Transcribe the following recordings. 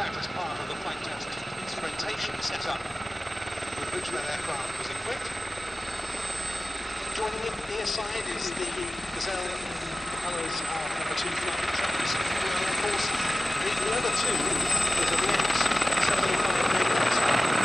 that as part of the flight test instrumentation setup with which that aircraft was equipped. Joining in near side is the Gazelle colours of number 2 flying tracks. And of course, the other two is a Rex 75 megahertz.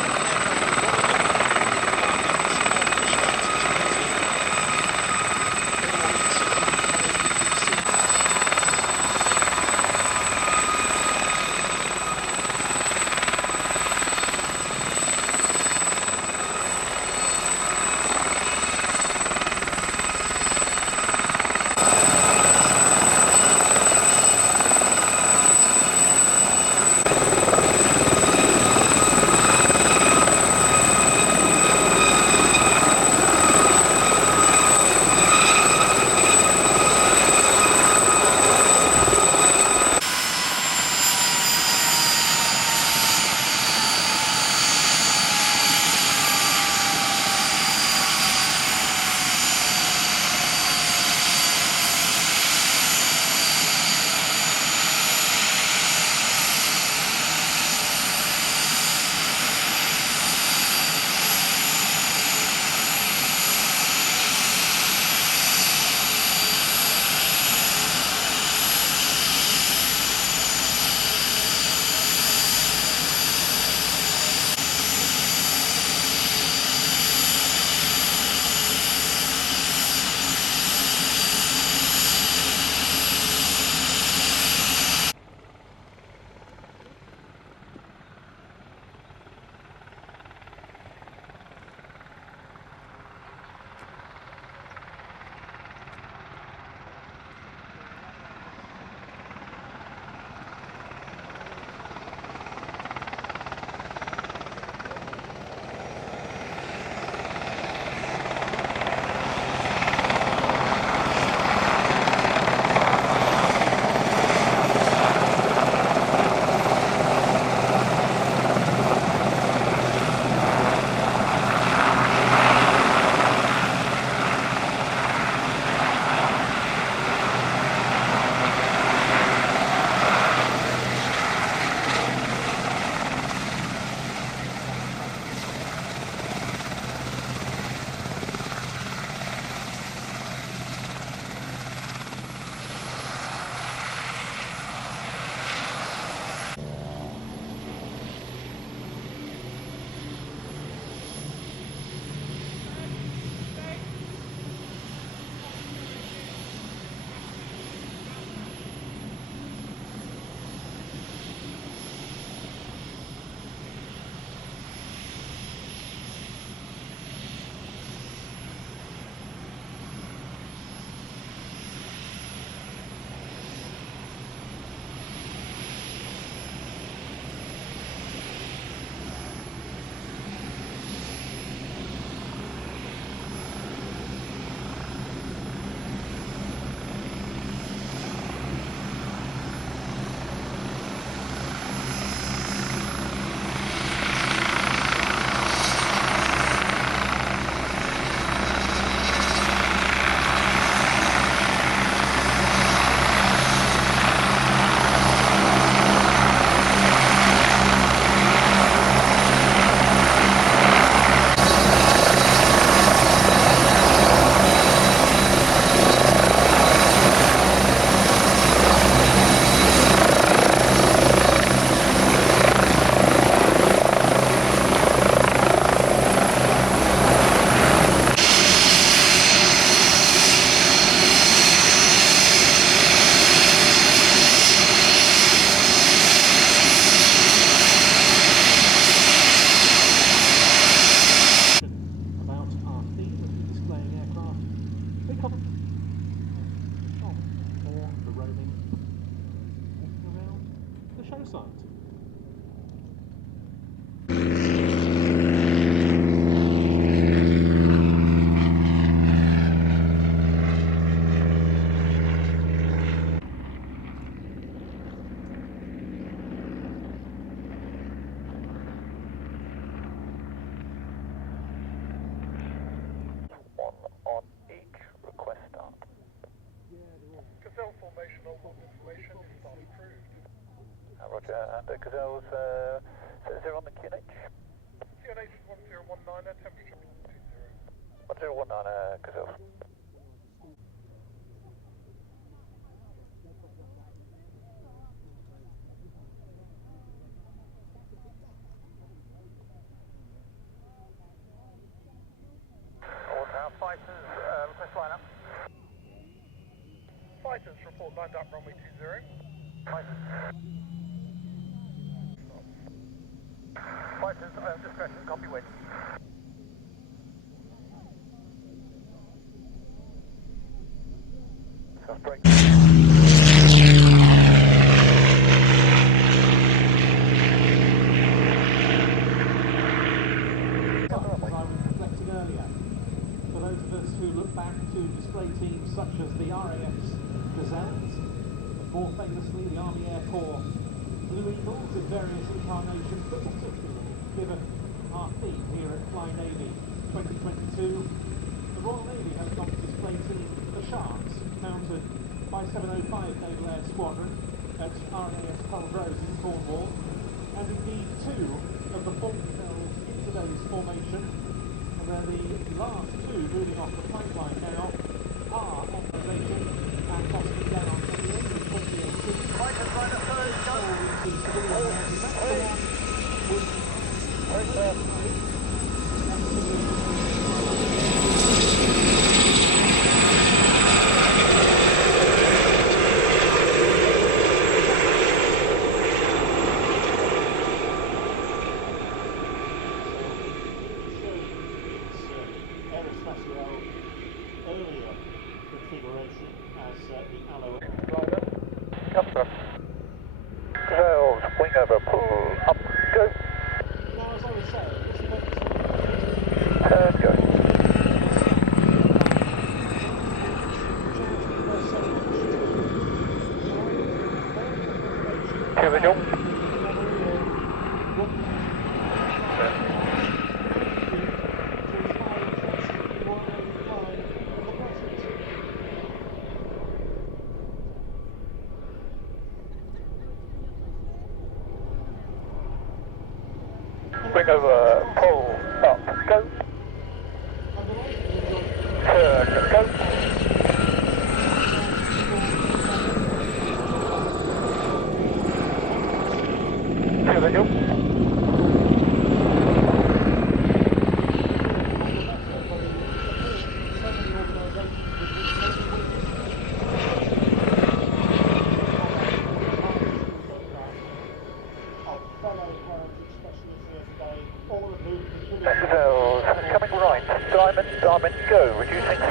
And Gazelle's 0 on the QNH. QNH 1019, temperature 1019, Gazelle. All tower fighters, request line up. Fighters report lined up runway 20. Fighters. Fighters, discretion, copy wind. Soft break. For those of us who look back to display teams such as the RAF's Gazelles, but more famously the Army Air Corps Blue Eagles in various incarnations, but particularly given our theme here at Fly Navy 2022, the Royal Navy has got to display team the Sharks, mounted by 705 Naval Air Squadron at RAS Culrose in Cornwall, and indeed two of the form themselves in today's formation. And the last two moving off the pipeline now are authorization and possibly down at the end of 2018. Fighters line up first, go! Earlier configuration as the Allo. Up, sir. Gazelle's wing over, pull up, go. Now, as I was saying, this event Turn, go. Visual. Wing over, pull up, go. Turn, go. Visual. Gazelle's coming right, diamond, go, reducing 60.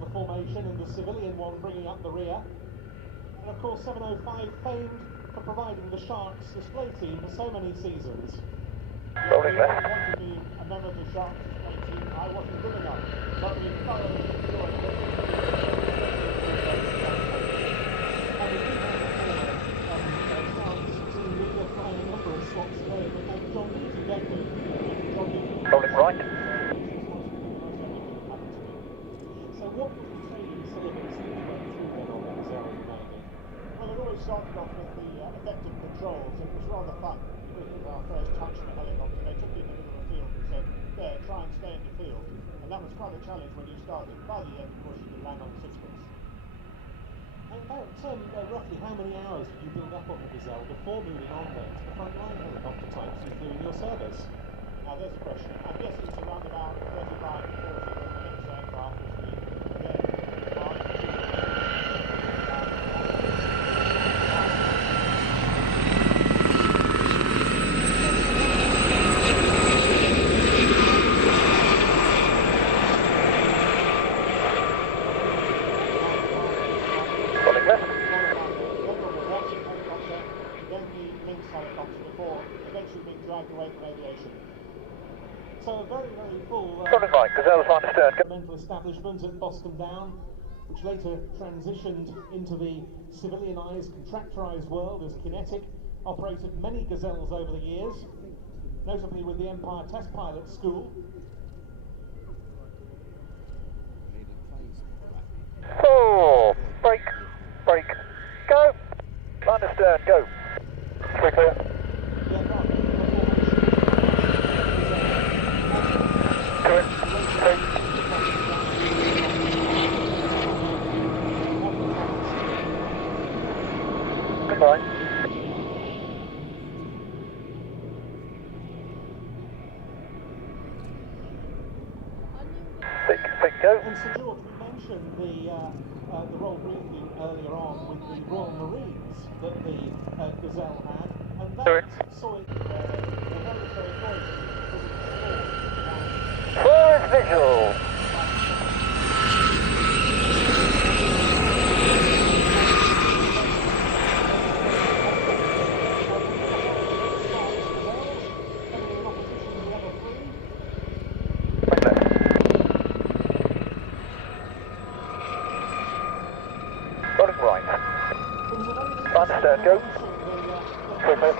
The formation and the civilian one bringing up the rear. And of course 705 famed for providing the Sharks display team for so many seasons. Rolling left. I want to be a member of the Sharks display team. I wasn't good enough. But we thoroughly enjoyed it. And we did have Sharks team leader flying a number of slots today. But John Lees again with John Lees. Rolling right. So what was the training syllabus that you went through then on Gazelle Navy? Well, it always started off with the effective controls. It was rather fun. It was our first touch in a helicopter. They took you in the middle of the field and said, there, try and stay in the field. And that was quite a challenge when you started. By the end, of course, you could land on sixpence. And about roughly how many hours did you build up on the Gazelle before moving on then to the frontline helicopter types you flew in your service? Now, there's a question. I guess it was around about 35 to 40 when the next aircraft was the So a very, very full Gazelle's line astern. mental establishment at Boston Down, which later transitioned into the civilianised, contractorised world as Kinetic, operated many Gazelles over the years. notably with the Empire Test Pilot School. Oh, brake, brake, go. Line astern, go. Three clear. The aircraft Two in, three. Goodbye. Think, go. And Sir George, we mentioned the role briefing earlier on with the Royal Marines that the Gazelle had, and that saw it very, very noisy because it was Forward visual. Understand, go. Quickly.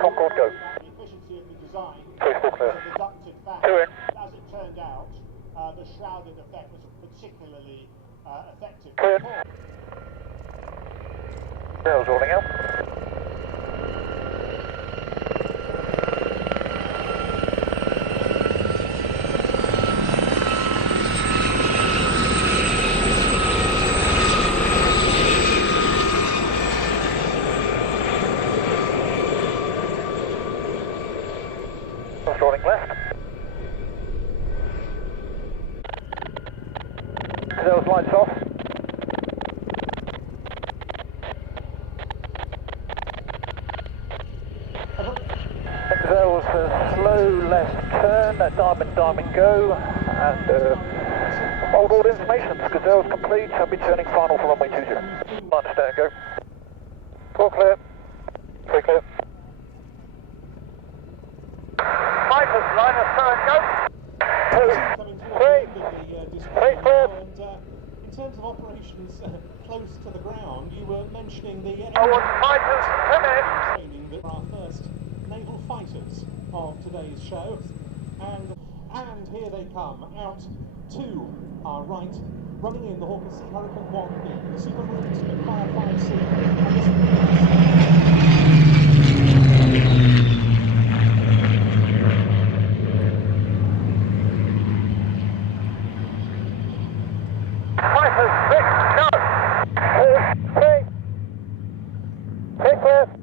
Concord, go. The efficiency of the design, Three, four, clear. was a deductive fact. Two in. As it turned out, the shrouded effect was particularly effective. Clear. Rails rolling out. Rolling left. Gazelle's lights off. Gazelle's slow left turn, diamond, go, and hold all information. Gazelle's complete, I'll be turning final for runway 20. Understand, go. Four clear, three clear. Line of third, go. Two, three, three clear. And in terms of operations close to the ground, you were mentioning the Fighters, 10 minutes. training that are our first naval fighters of today's show, and here they come out to our right, running in the Hawker Sea Hurricane 1B, the Super Marines Firefly C, and this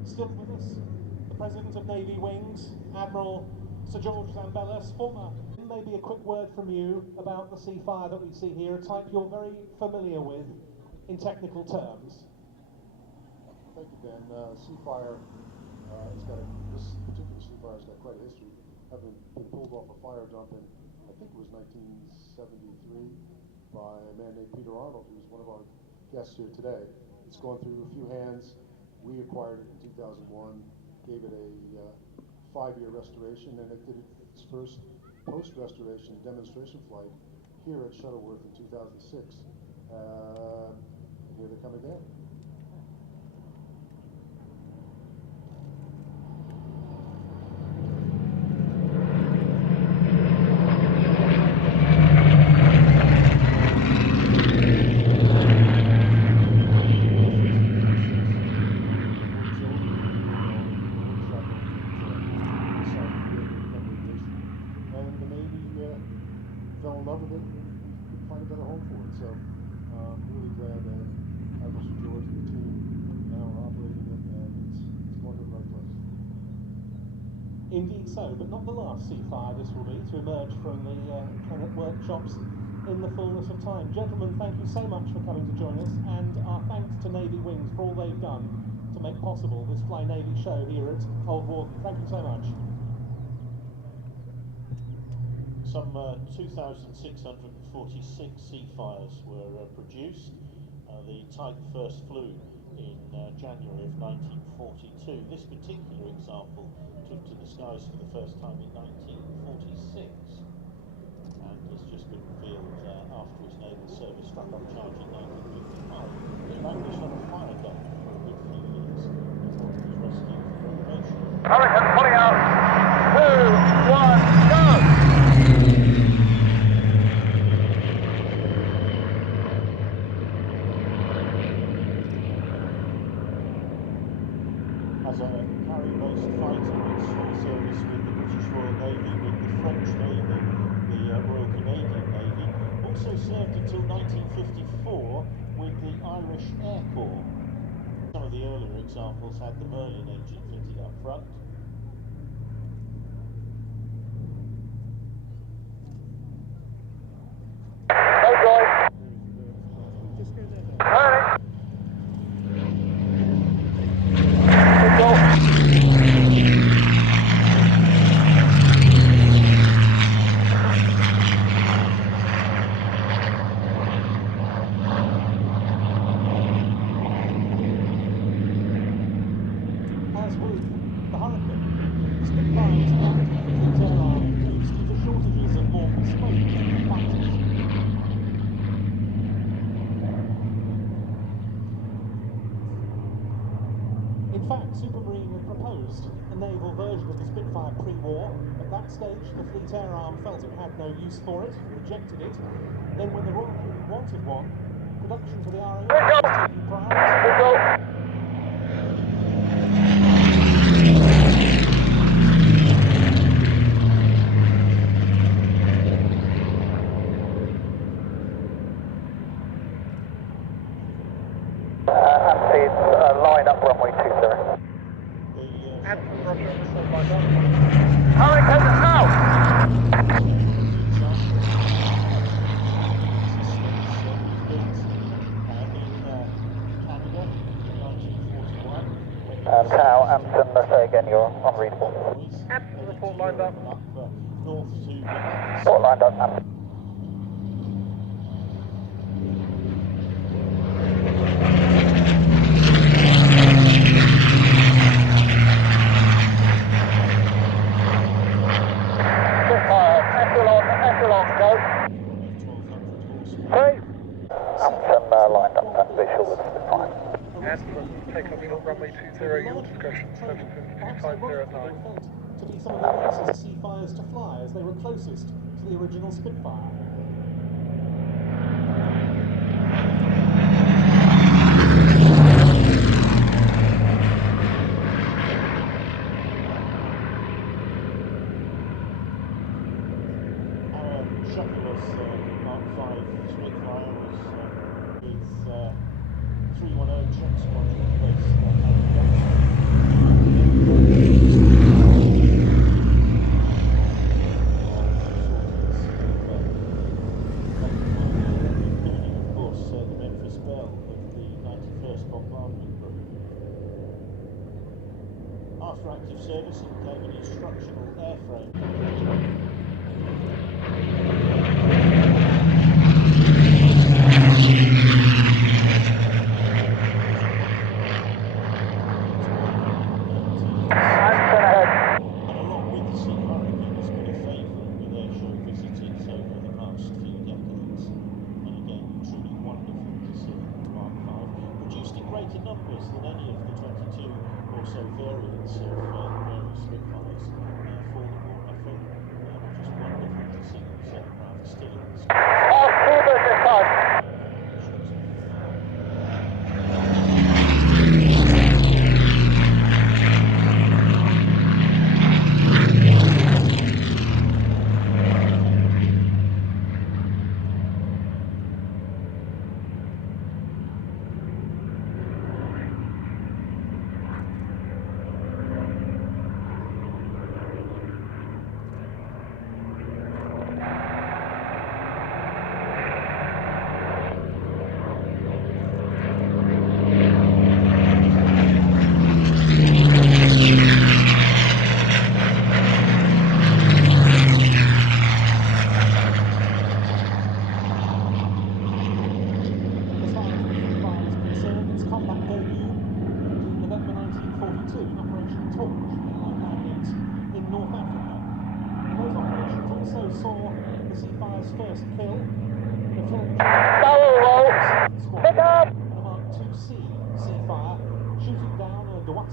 still with us, the President of Navy Wings, Admiral Sir George Zambellis, former. Maybe a quick word from you about the Seafire that we see here, a type you're very familiar with in technical terms. Thank you, Ben. Seafire this particular Seafire has got quite a history, having been pulled off a fire dump in, I think it was 1973, by a man named Peter Arnold, who's one of our guests here today. It's gone through a few hands. We acquired it in 2001, gave it a 5-year restoration, and it did its first post-restoration demonstration flight here at Shuttleworth in 2006. Here they come again. Fell in love with it, couldn't find a better home for it. So really glad that Admiral Sir George and the team now are operating it, and it's going to the right place. Indeed so, but not the last Seafire this will be to emerge from the Kennett workshops in the fullness of time. Gentlemen, thank you so much for coming to join us, and our thanks to Navy Wings for all they've done to make possible this Fly Navy show here at Old Warden. Thank you so much. Some 2,646 Seafires were produced. The type first flew in January of 1942. This particular example took to the skies for the first time in 1946 and has just been revealed after its naval service struck up charge in 1955. It languished on a fire dump for a good Hurricane pulling out. 2, 1, go! As a carrier-based fighter, it's full service with the British Royal Navy, with the French Navy, the Royal Canadian Navy. Also served until 1954 with the Irish Air Corps. Some of the earlier examples had the Merlin engine fitted up front. No joy. Turning. As with the Hurricane, the Spitfire's fleet air arm reduced due to shortages of more bespoke fighters. In fact, Supermarine had proposed a naval version of the Spitfire pre-war. At that stage, the fleet air arm felt it had no use for it, rejected it. Then when the Royal Navy wanted one, production for the RAF was taking priority. Line up runway 20. Anton, Roger, report lined up. Hurricane out! Tau, Amson, say again, you're unreadable. Anton, report lined up. Report lined up, Amson. Echelon, go. 3. Amson lined up and visual with Spitfire. Anton, take off short runway 20, your discretion, 750-509. To be some of the closest Seafires to fly, as they were closest to the original Spitfire. Shuttleworth Mark 5 Spitfire was with 310 Jet Squadron based at including, of course, the Memphis Belle of the 91st Bombardment Group. After active service, it became an instructional airframe. Numbers than any of the 22 or so variants of the various Spitfires for the war effort, which is wonderful to see. So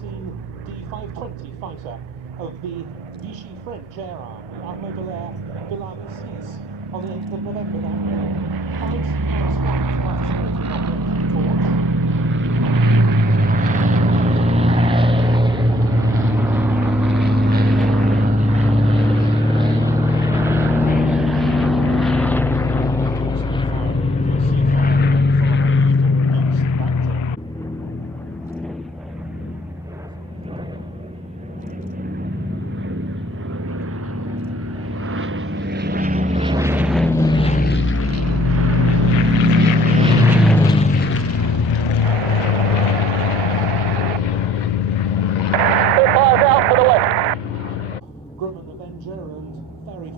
D520 fighter of the Vichy French Air Arm, the Armée de l'Air de la Suisse, on the 8th of November that year. 5 Seafarers flights participated in Operation Torch.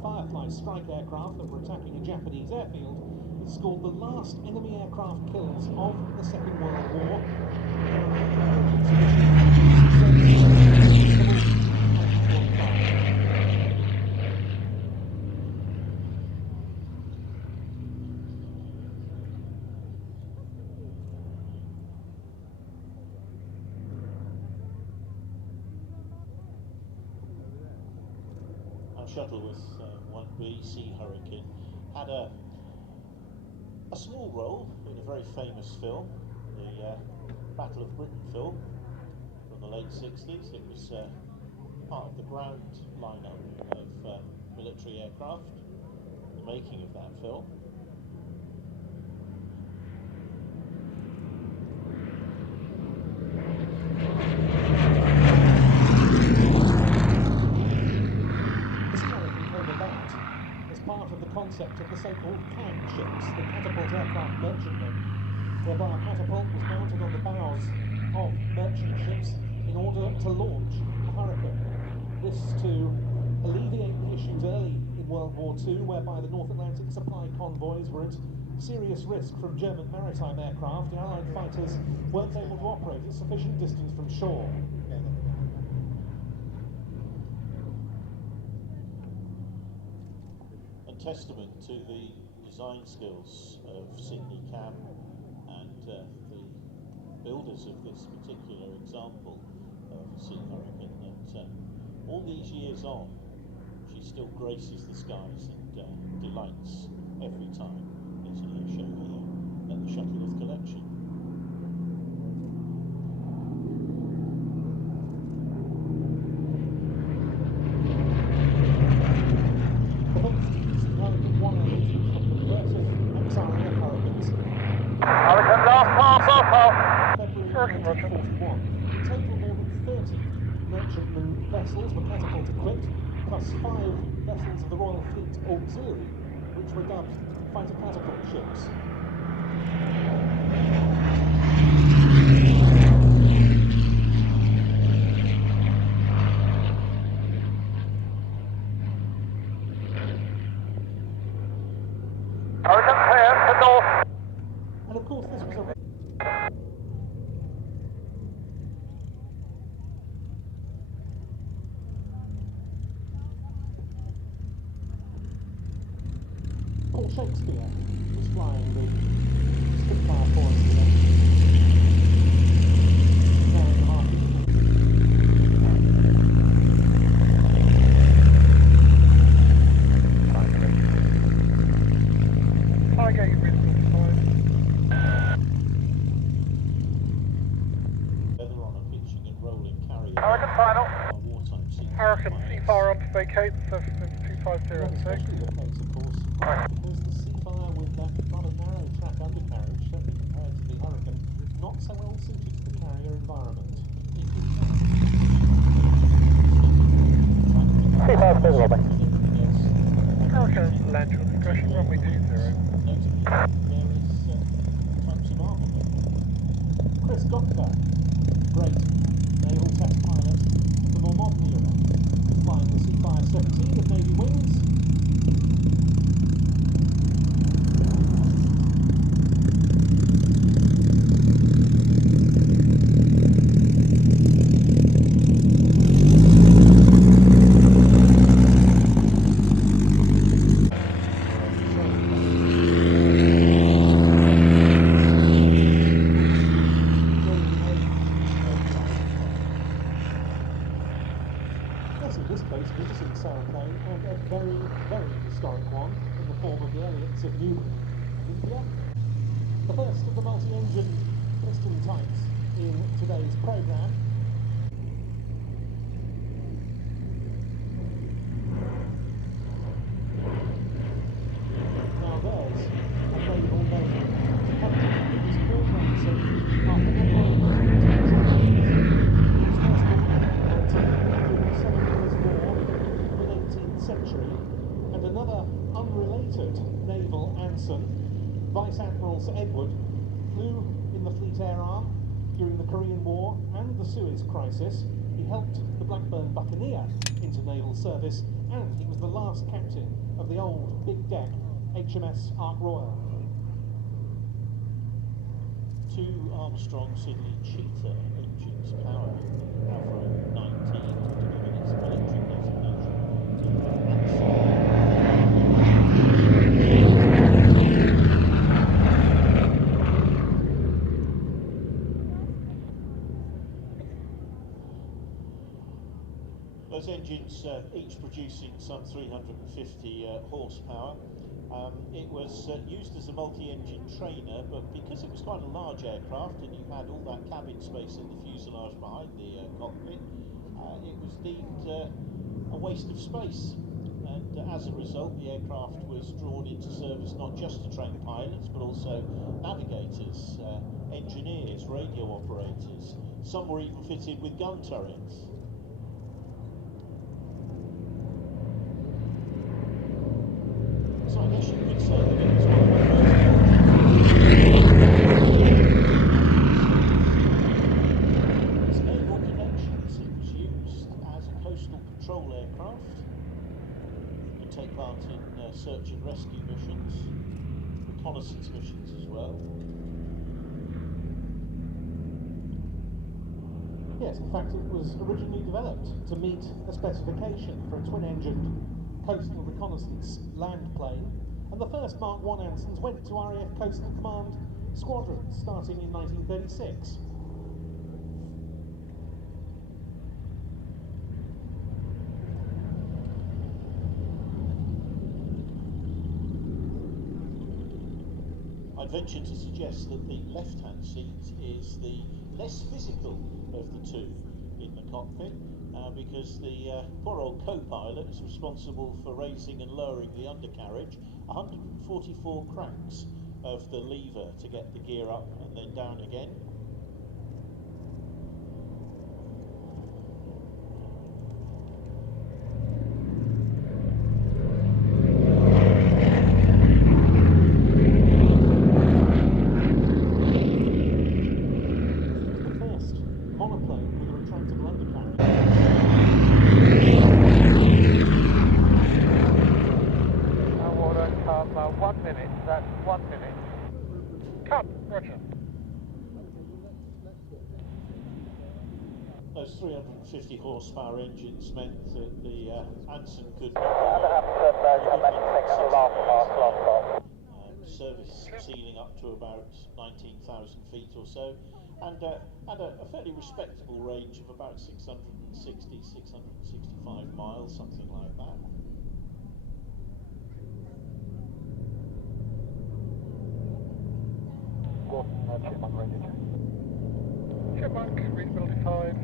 Firefly strike aircraft that were attacking a Japanese airfield that scored the last enemy aircraft kills of the Second World War. Shuttleworth 1B Sea Hurricane had a small role in a very famous film, the Battle of Britain film from the late 60s. It was part of the ground lineup of military aircraft, the making of that film. Concept of the so-called CAM ships, the catapult aircraft merchantmen, whereby a catapult was mounted on the bows of merchant ships in order to launch a Hurricane. This to alleviate the issues early in World War II, whereby the North Atlantic supply convoys were at serious risk from German maritime aircraft. The Allied fighters weren't able to operate at sufficient distance from shore. Testament to the design skills of Sydney CAM and the builders of this particular example of Sea Hurricane, that all these years on, she still graces the skies and delights every time there's an air show here at the Shuttleworth collection. Merchantman vessels were catapult equipped, plus 5 vessels of the Royal Fleet Auxiliary, which were dubbed fighter catapult ships. And of course this was a Shakespeare was flying the Spitfire for us today. Carrying the market. Highgate Wisdom 5. Whether on a pitching and rolling carrier. Hurricane final. Wartime sea. Hurricane Seafire on to vacate, service into 250. Especially the case, of course, because the Seafire with that rather narrow track undercarriage, certainly compared to the Hurricane, not so well suited to the carrier environment. Seafire still Robin. Hurricane land your discretion, runway 20. Notably, various types of armament. Chris Gopka, great naval test pilot, the more modern era, flying the Seafire 17 with Navy wings. yes, in this case, visiting sailplane, and a very, very historic one in the form of the Elliots of New Olympia. The first of the multi-engine piston types in today's programme. Now there's a naval name. It was called Ransom after Edward century, and another unrelated naval ensign, Vice Admiral Sir Edward, flew in the Fleet Air Arm during the Korean War and the Suez Crisis. He helped the Blackburn Buccaneer into naval service, and he was the last captain of the old big deck HMS Ark Royal. Two Armstrong Siddeley Cheetah engines power Avro 19 to give it its electric designation. Those engines each producing some 350 horsepower. It was used as a multi-engine trainer, but because it was quite a large aircraft and you had all that cabin space in the fuselage behind the cockpit, it was deemed a waste of space. And as a result, the aircraft was drawn into service not just to train pilots, but also navigators, engineers, radio operators. Some were even fitted with gun turrets. So I guess you could say that it was one of the first naval connections. It was used as a coastal patrol aircraft to take part in search and rescue missions, reconnaissance missions as well. Yes, in fact, it was originally developed to meet a specification for a twin-engined coastal reconnaissance land plane, and the first Mark I ensigns went to RAF Coastal Command squadrons starting in 1936. I'd venture to suggest that the left-hand seat is the less physical of the two in the cockpit, because the poor old co-pilot is responsible for raising and lowering the undercarriage 144 cranks of the lever to get the gear up and then down again. Those 350 horsepower engines meant that the Anson could service ceiling up to about 19,000 feet or so, and had a fairly respectable range of about 660, 665 miles, something like that. Chipmunk ready. Chipmunk, readability 5.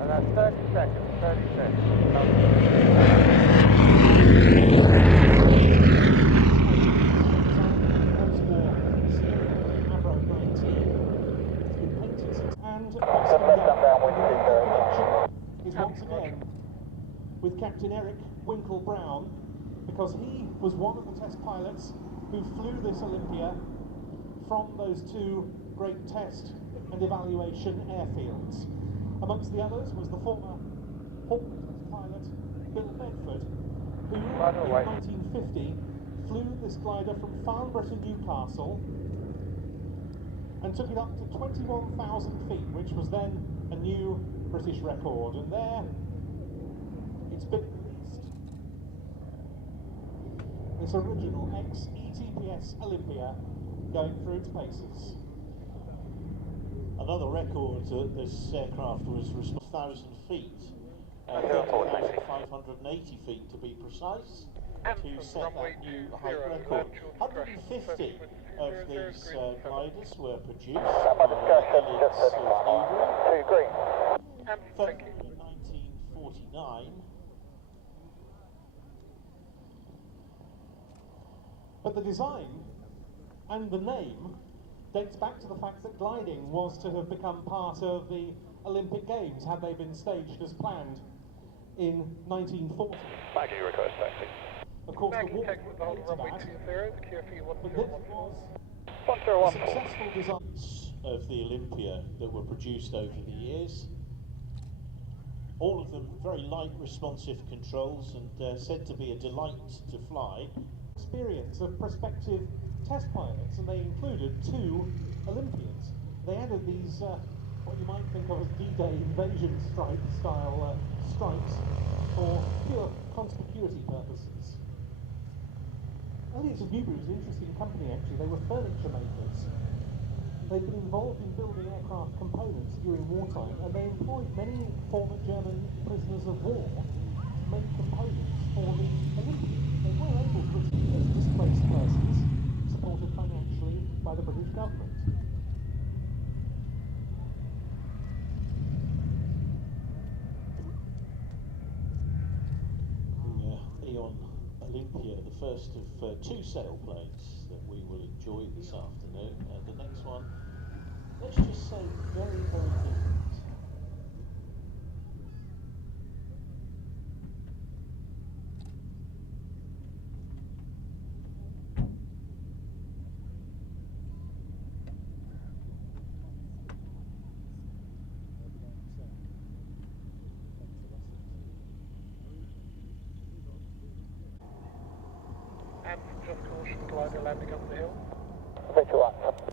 And that's 30 seconds, 30 seconds. Is once again with Captain Eric Winkle Brown, because he was one of the test pilots who flew this Olympia from those two great test and evaluation airfields. Amongst the others was the former Hawk test pilot Bill Bedford, who in 1950 flew this glider from Farnborough to Newcastle and took it up to 21,000 feet, which was then a new British record. And there it's been released. This original ex-ETPS Olympia going through its paces. Another record that this aircraft was 1,000 feet, 30,580 feet to be precise, to set that new height record. 150 of these gliders were produced by Elliot's of Newbury. February 1949. But the design and the name dates back to the fact that gliding was to have become part of the Olympic Games had they been staged as planned in 1940. Maggie request taxi. Of course, the war Taxi with the hold of runway 20, the QFE but this was 101. a successful design Of the Olympia that were produced over the years. All of them very light, responsive controls and said to be a delight to fly. Experience of prospective test pilots, and they included 2 Olympians. They added these, what you might think of as D-Day invasion style stripes for pure conspicuity purposes. Elliot's of Newbury was an interesting company actually. They were furniture makers. They'd been involved in building aircraft components during wartime, and they employed many former German prisoners of war to make components for the Olympians. They were able to receive as displaced persons, supported financially by the British government. The Eon Olympia, the first of 2 sailplanes that we will enjoy this afternoon. The next one, let's just say, very, very different. And just caution, glider landing up the hill. Visual up.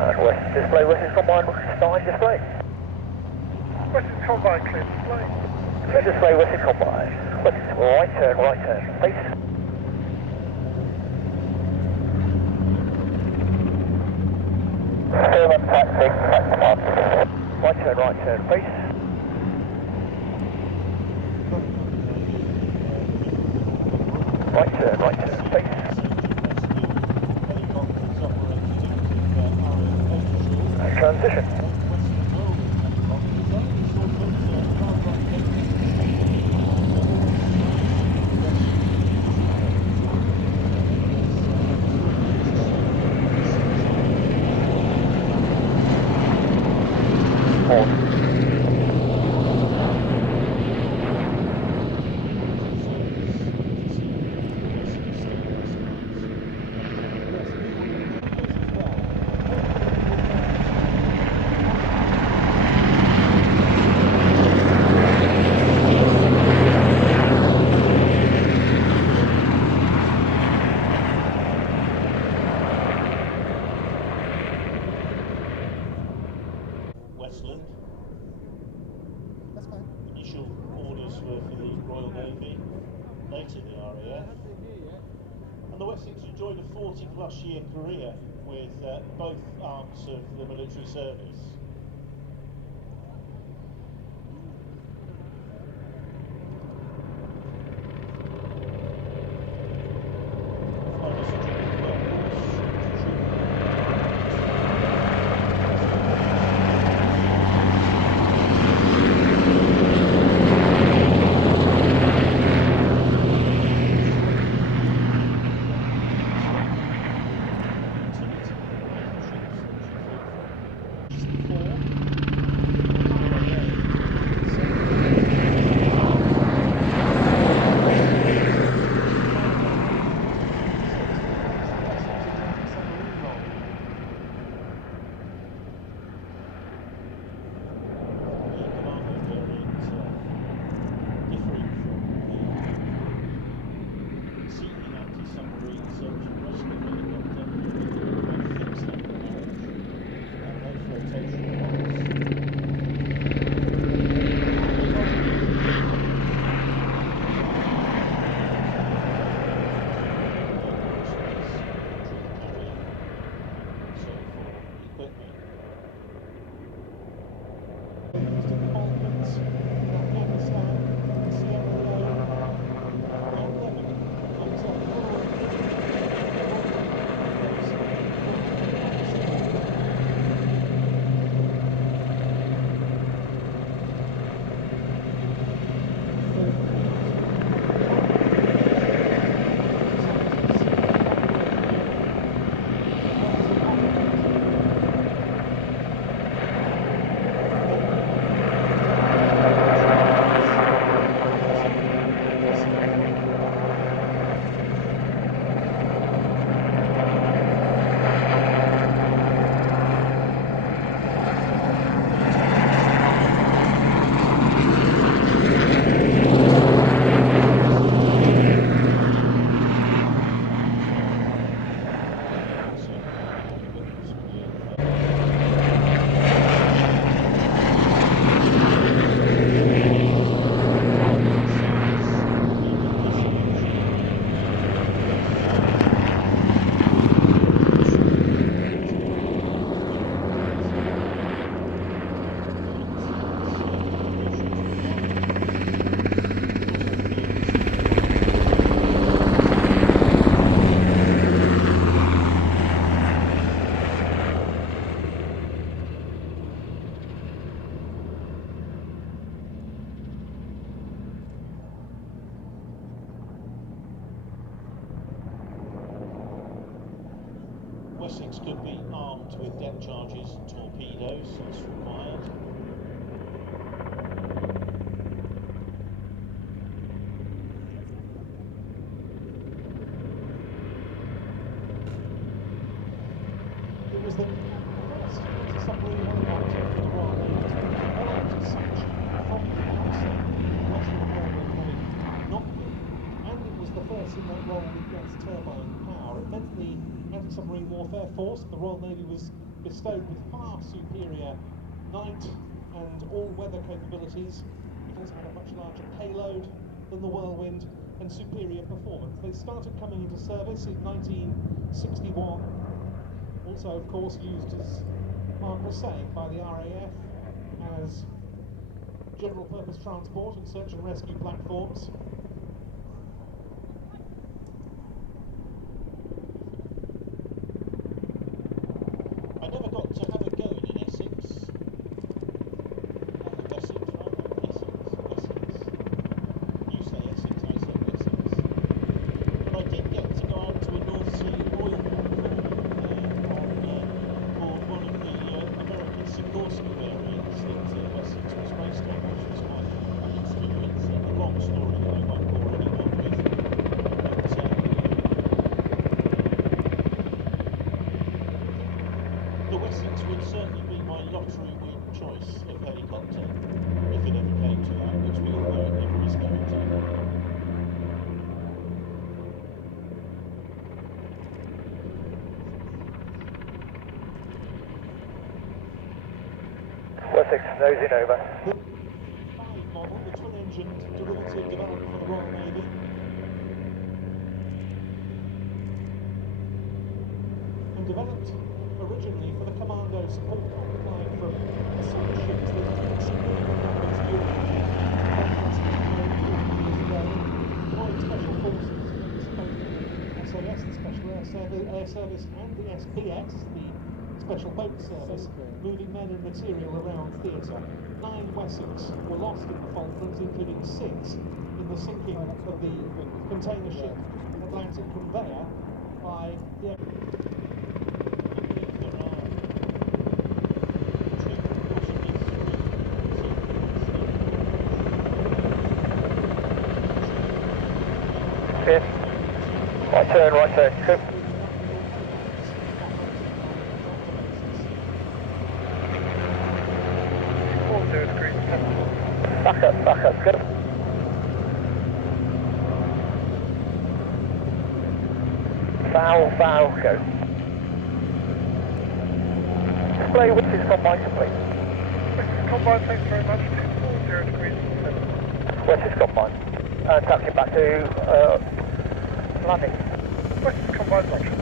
West display, West Combine, 9 display. Wessex Combine, clear display. Clear display, West Combine. West, right turn, please. German taxi, right turn, please. Right turn, please. Transition. Westland. That's fine. Initial orders were for the Royal Navy, later the RAF. And the Wessex enjoyed a 40-plus year career with both arms of the military service. Wessex could be armed with depth charges and torpedoes as required. It was the first submarine helicopter for the Royal Navy to be deployed as such from the outset, Westland Navy not with, and it was the first in that role with gas turbine power. power. It meant the anti-submarine warfare force of the Royal Navy was bestowed with far superior night and all-weather capabilities. It also had a much larger payload than the Whirlwind and superior performance. They started coming into service in 1961, also of course used, as Mark was saying, by the RAF as general purpose transport and search and rescue platforms. I never got to have a go in Essex. Essex, right? Essex. You say Essex, I say Essex. But I did get to go out to a North Sea oil platform on one of the American Sikorsky variants that Essex was based on, which was quite an experience. A long story that I won't bore anyone with. The Wessex would certainly be my lottery win choice of helicopter, if it ever came to that, which we all know it never is going to. Wessex, nosing over. The 5 model, the twin-engine derivative developed for the Royal Navy. And developed originally for the commando support line from assault ships that had significant numbers during the deployed special forces, both SAS, the Special Air Service, and the SPS, the Special Boat Service, moving men and material around theatre. 9 Wessex were lost in the Falklands, including 6 in the sinking of the container ship Atlantic Conveyor by the... Right turn, good. Back up, good. Foul, go. Display which is combined, please. Combined, thanks very much. 240 degrees 7. West is combined. Taxi back to landing. West is combined, function.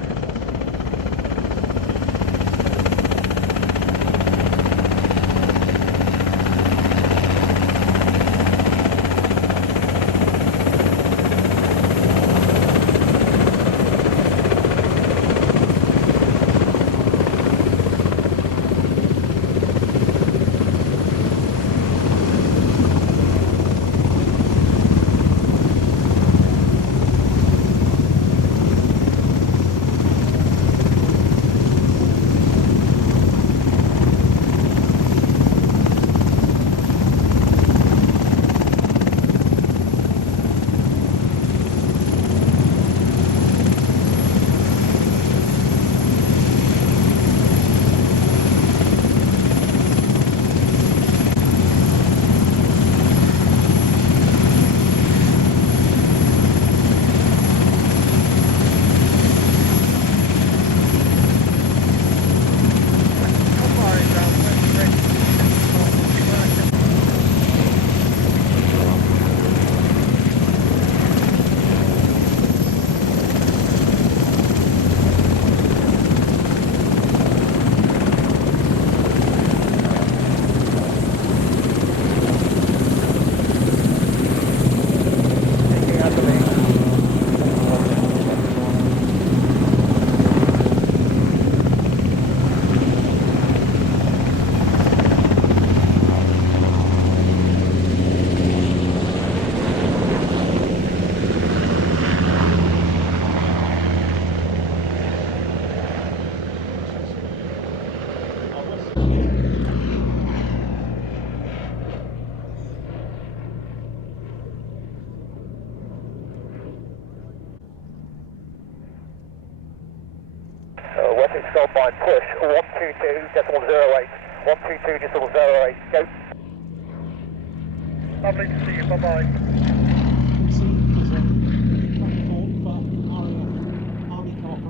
Combined push 122.08. 122.08. Go. Lovely to see you. Bye-bye. Sea is a platform for RAF Army cooperation.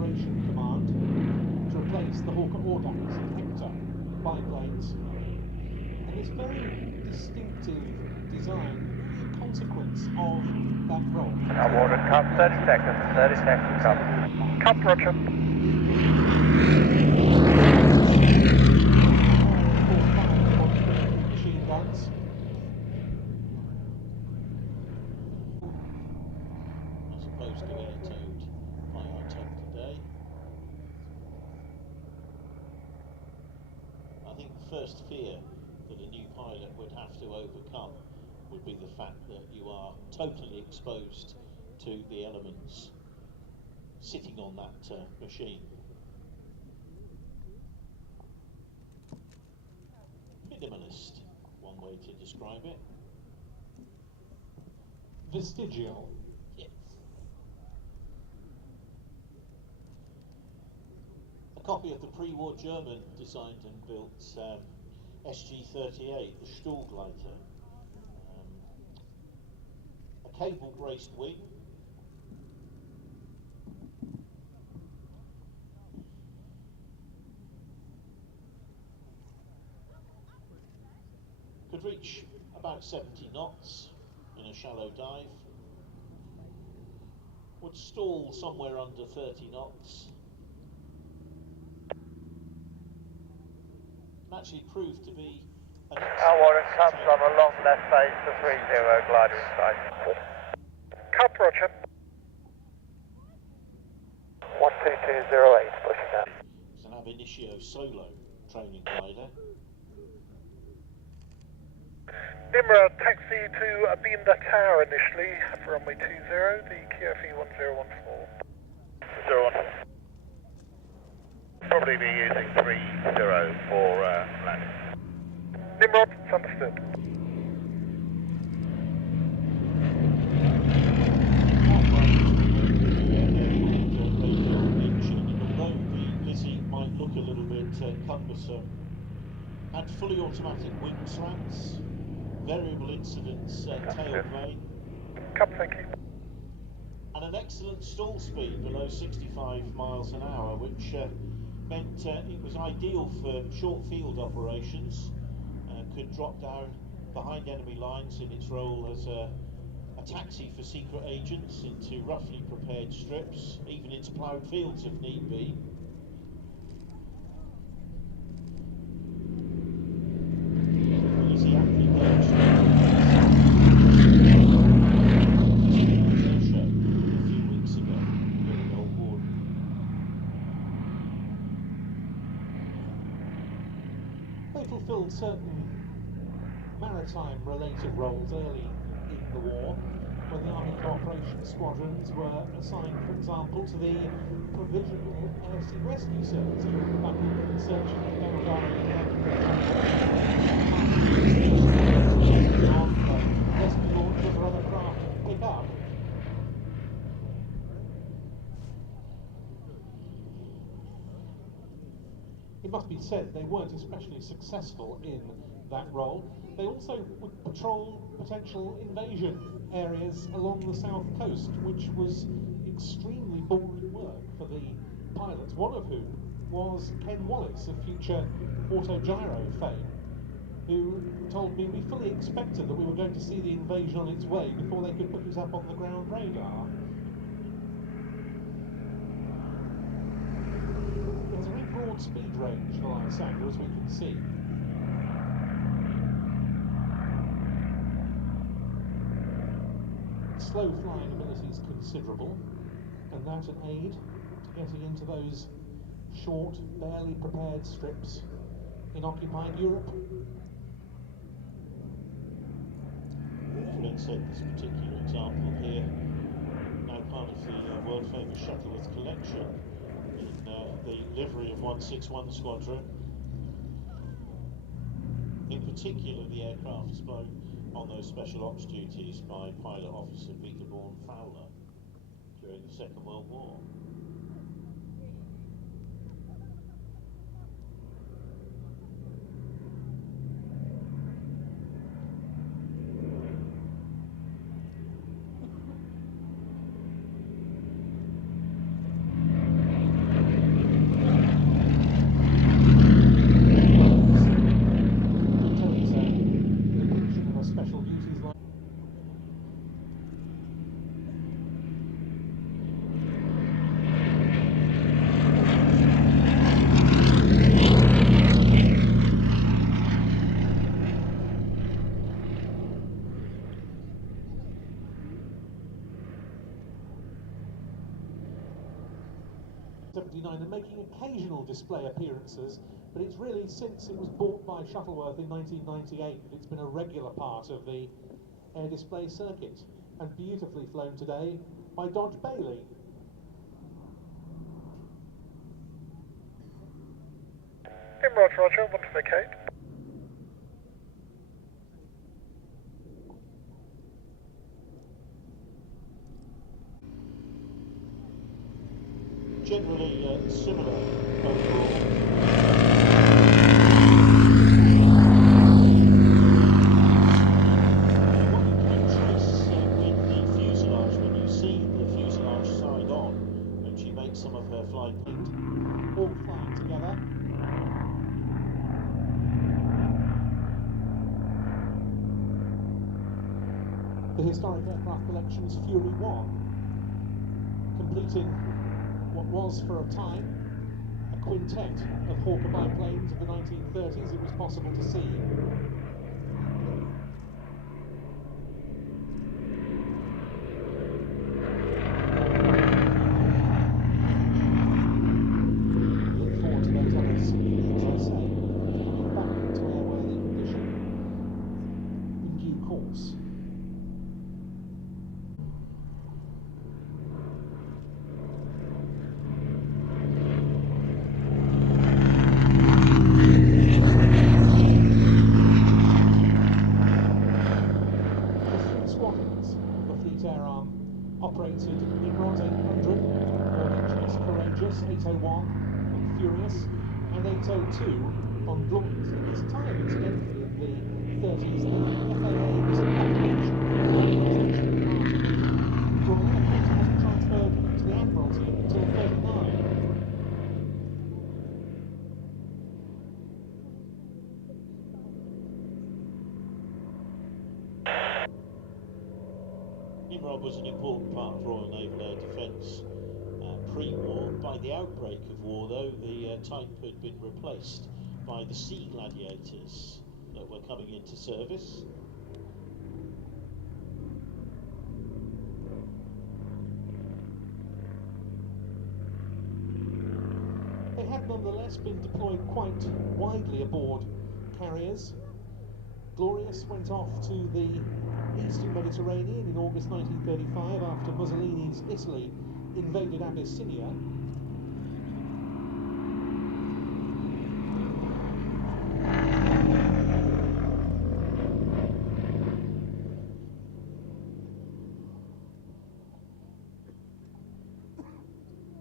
replaced the Hawker Audax and Hector biplanes. And this very distinctive design, really a consequence of that role. Water cup, 30 seconds, 30 seconds, cup. Cup, roger. Machine guns. As opposed to air-towed fire tank today. I think the first fear that a new pilot would have to overcome would be the fact that you are totally exposed to the elements sitting on that machine. Minimalist, one way to describe it. Vestigial. Yes. A copy of the pre-war German designed and built SG-38, the Stuhlgleiter. A cable-braced wing. Could reach about 70 knots in a shallow dive. Would stall somewhere under 30 knots. And actually proved to be an excellent... Warren Cup from a long left face to 30, glider inside. Cup, roger. 12208, pushing down. It's an ab initio solo training glider. Nimrod, taxi to Abinda Tower initially for runway 20, the QFE 1014. 014. Probably be using 30 for landing. Nimrod, it's understood. Although the Lizzie might look a little bit cumbersome, had fully automatic wing slats, variable incidence tail vane, Cup, thank you. and an excellent stall speed below 65 miles an hour, which meant it was ideal for short field operations. Could drop down behind enemy lines in its role as a taxi for secret agents into roughly prepared strips, even into ploughed fields if need be. Easy application. Airshow a few weeks ago here at Old Warden. They fulfilled certain maritime-related roles early in the war, when the Army Cooperation Squadrons were assigned, for example, to the Provisional Air Sea Rescue Service in the battle in searching and found on rescue launches or other craft to pick up. It must be said they weren't especially successful in that role. They also would patrol potential invasion areas along the south coast, which was extremely boring work for the pilots, one of whom was Ken Wallace of future autogyro fame, who told me we fully expected that we were going to see the invasion on its way before they could put us up on the ground radar. There's a very broad speed range in the Lysander, as we can see. Slow flying ability is considerable, and that an aid to getting into those short, barely prepared strips in occupied Europe. Flint said this particular example here, now part of the world famous Shuttleworth collection in the livery of 161 Squadron. In particular, the aircraft was flown on those special ops duties by pilot officer Peter Bourne Fowler during the Second World War. line and making occasional display appearances, but it's really since it was bought by Shuttleworth in 1998 that it's been a regular part of the air display circuit, and beautifully flown today by Dodge Bailey. Roger, want to vacate. Generally similar overall. What you can trace with the fuselage, when you see the fuselage side on, when she makes some of her flight paint, all flying together. The Historic Aircraft Collection's Fury 1, completing what was for a time a quintet of Hawker biplanes of the 1930s it was possible to see. Look forward to those others, as I say, coming back into airworthy condition in due course. Operated Nimrod 800, on HMS Courageous 801 on Furious, and 802 on Glorious. At this time, incidentally, in the 30s, the FAA was an operation Royal Air Force. It wasn't transferred to the Admiralty until 39. Nimrod was an important part of Royal Naval Air Defence pre-war. By the outbreak of war, though, the type had been replaced by the Sea Gladiators that were coming into service. They had nonetheless been deployed quite widely aboard carriers. Glorious went off to the Eastern Mediterranean in August 1935 after Mussolini's Italy invaded Abyssinia.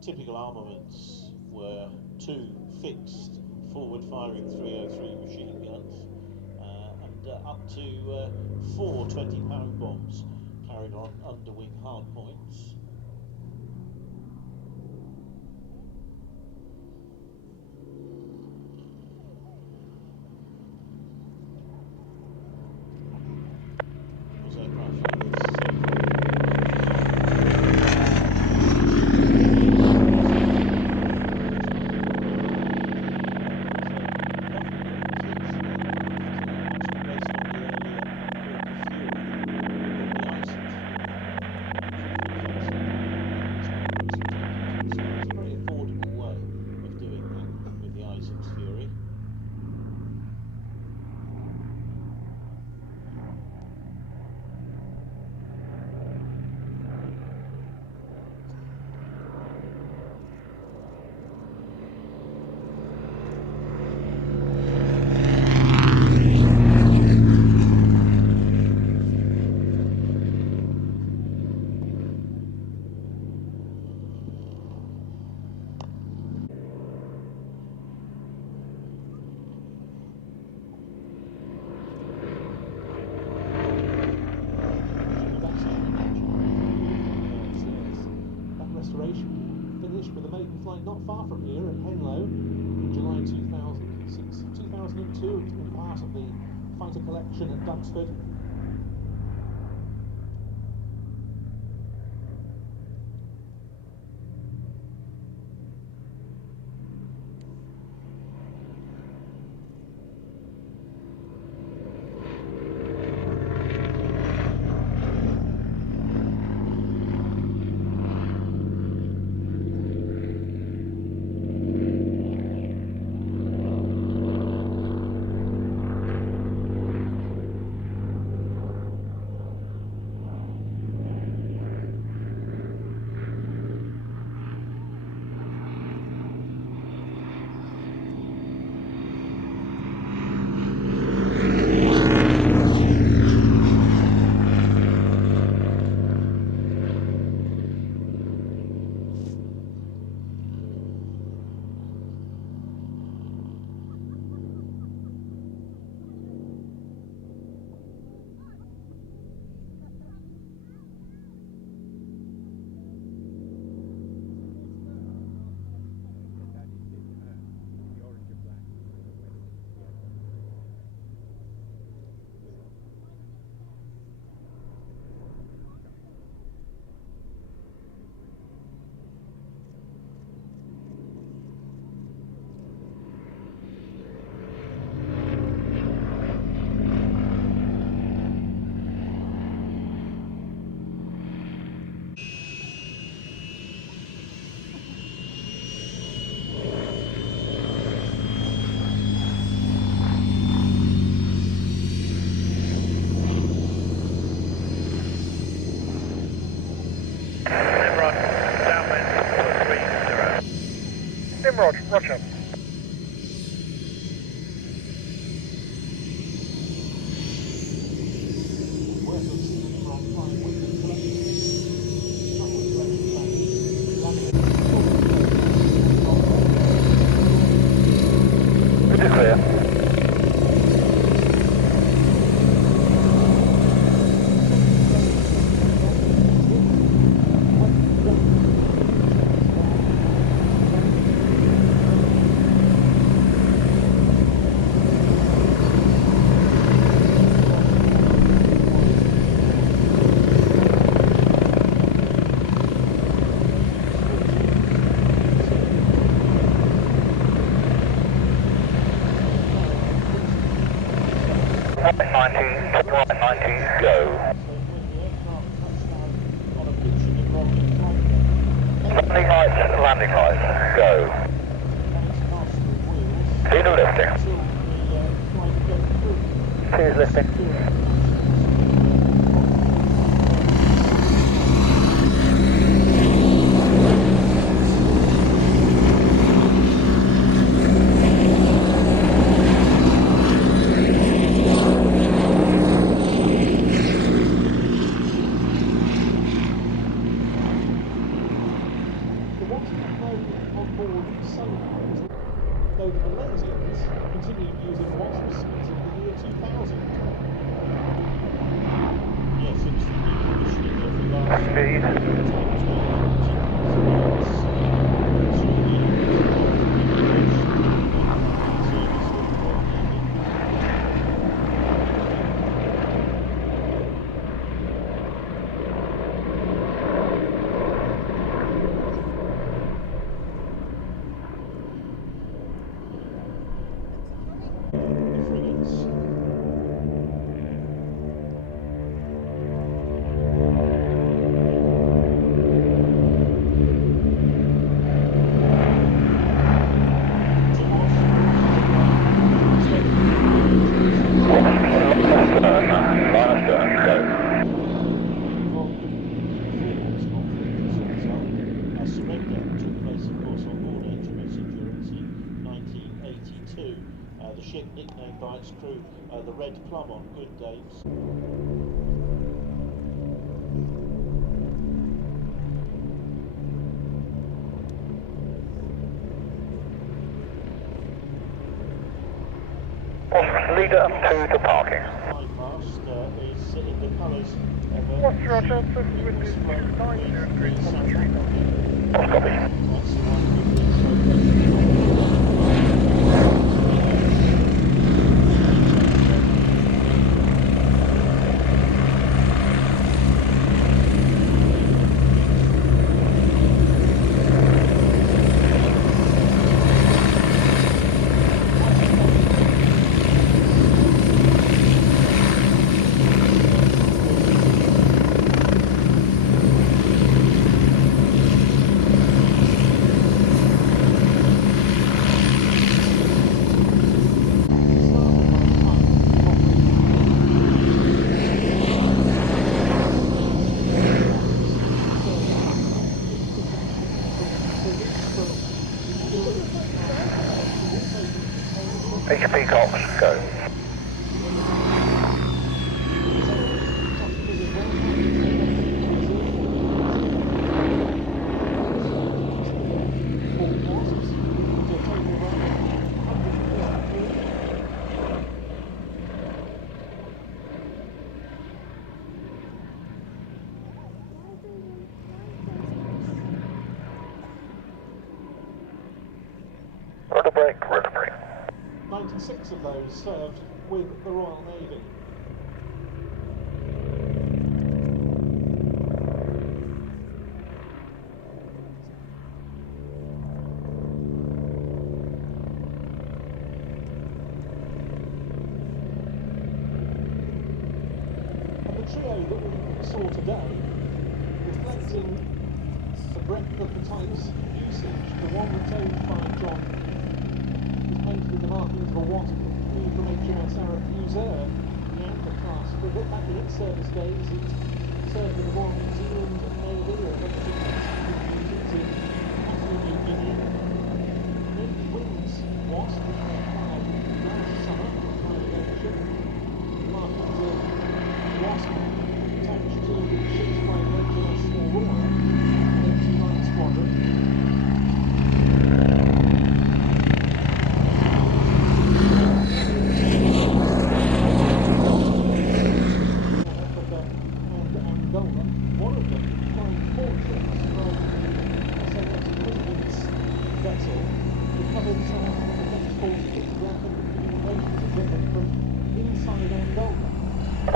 Typical armaments were 2 fixed forward-firing 303 machine guns and up to 4 20-pound bombs carried on underwing hardpoints. Those aircraft finished with a maiden flight not far from here at Henlow in July 2002. It's been part of the fighter collection at Duxford. Nimrod, roger. Worth of Nimrod flying with the collective Shuttleworth collection landing. It is clear. Right 90, go. Landing lights, go. See the lifting. See lifting. Though the Malaysians continued using wasps until the year 2000. Yes, it's the decommissioning of the last Speed. The ship nicknamed by its crew the Red Plum on good days. Leader to the parking. Bypass is in the colours of a What's roger, Sopwith is 2903. Copy. HP Cox, go. Rudder brake, rudder brake. 96 of those served with the Royal Navy. And the trio that we saw today, reflecting the breadth of the type's usage, the one that's owned by John painted in the markings of a wasp flew from HMS Corsair, the Amber class. But look back at its service days, it served in the Royal New Zealand Navy, or in Papua New Guinea.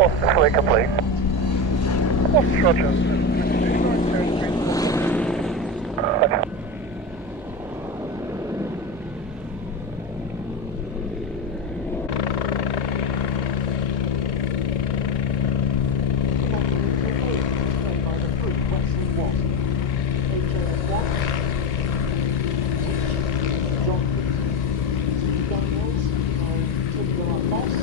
What's fully complete? What's Roger? Roger. By the crew, Westland Wessex, HAS1, John Peterson, Daniels, taking the right boss.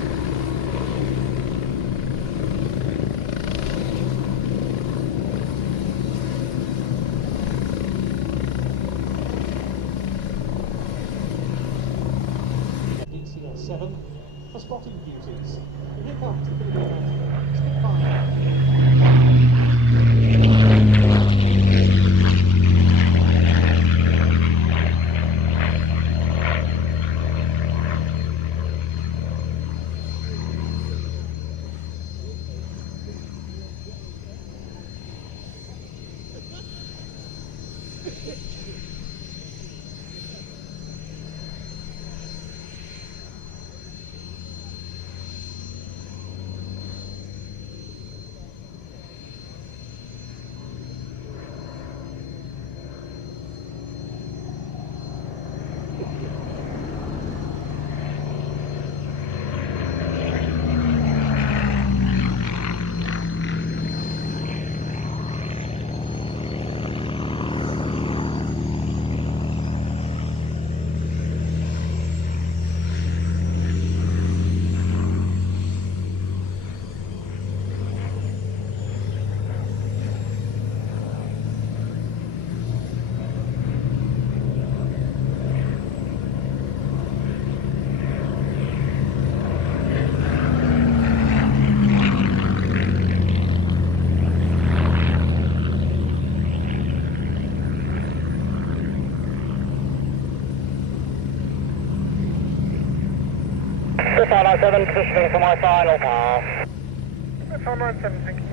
DCS7 for spotting duties. And here comes the Philippine Spitfire. Sopwith 97, positioning for my final pass. Sopwith 97, thank you.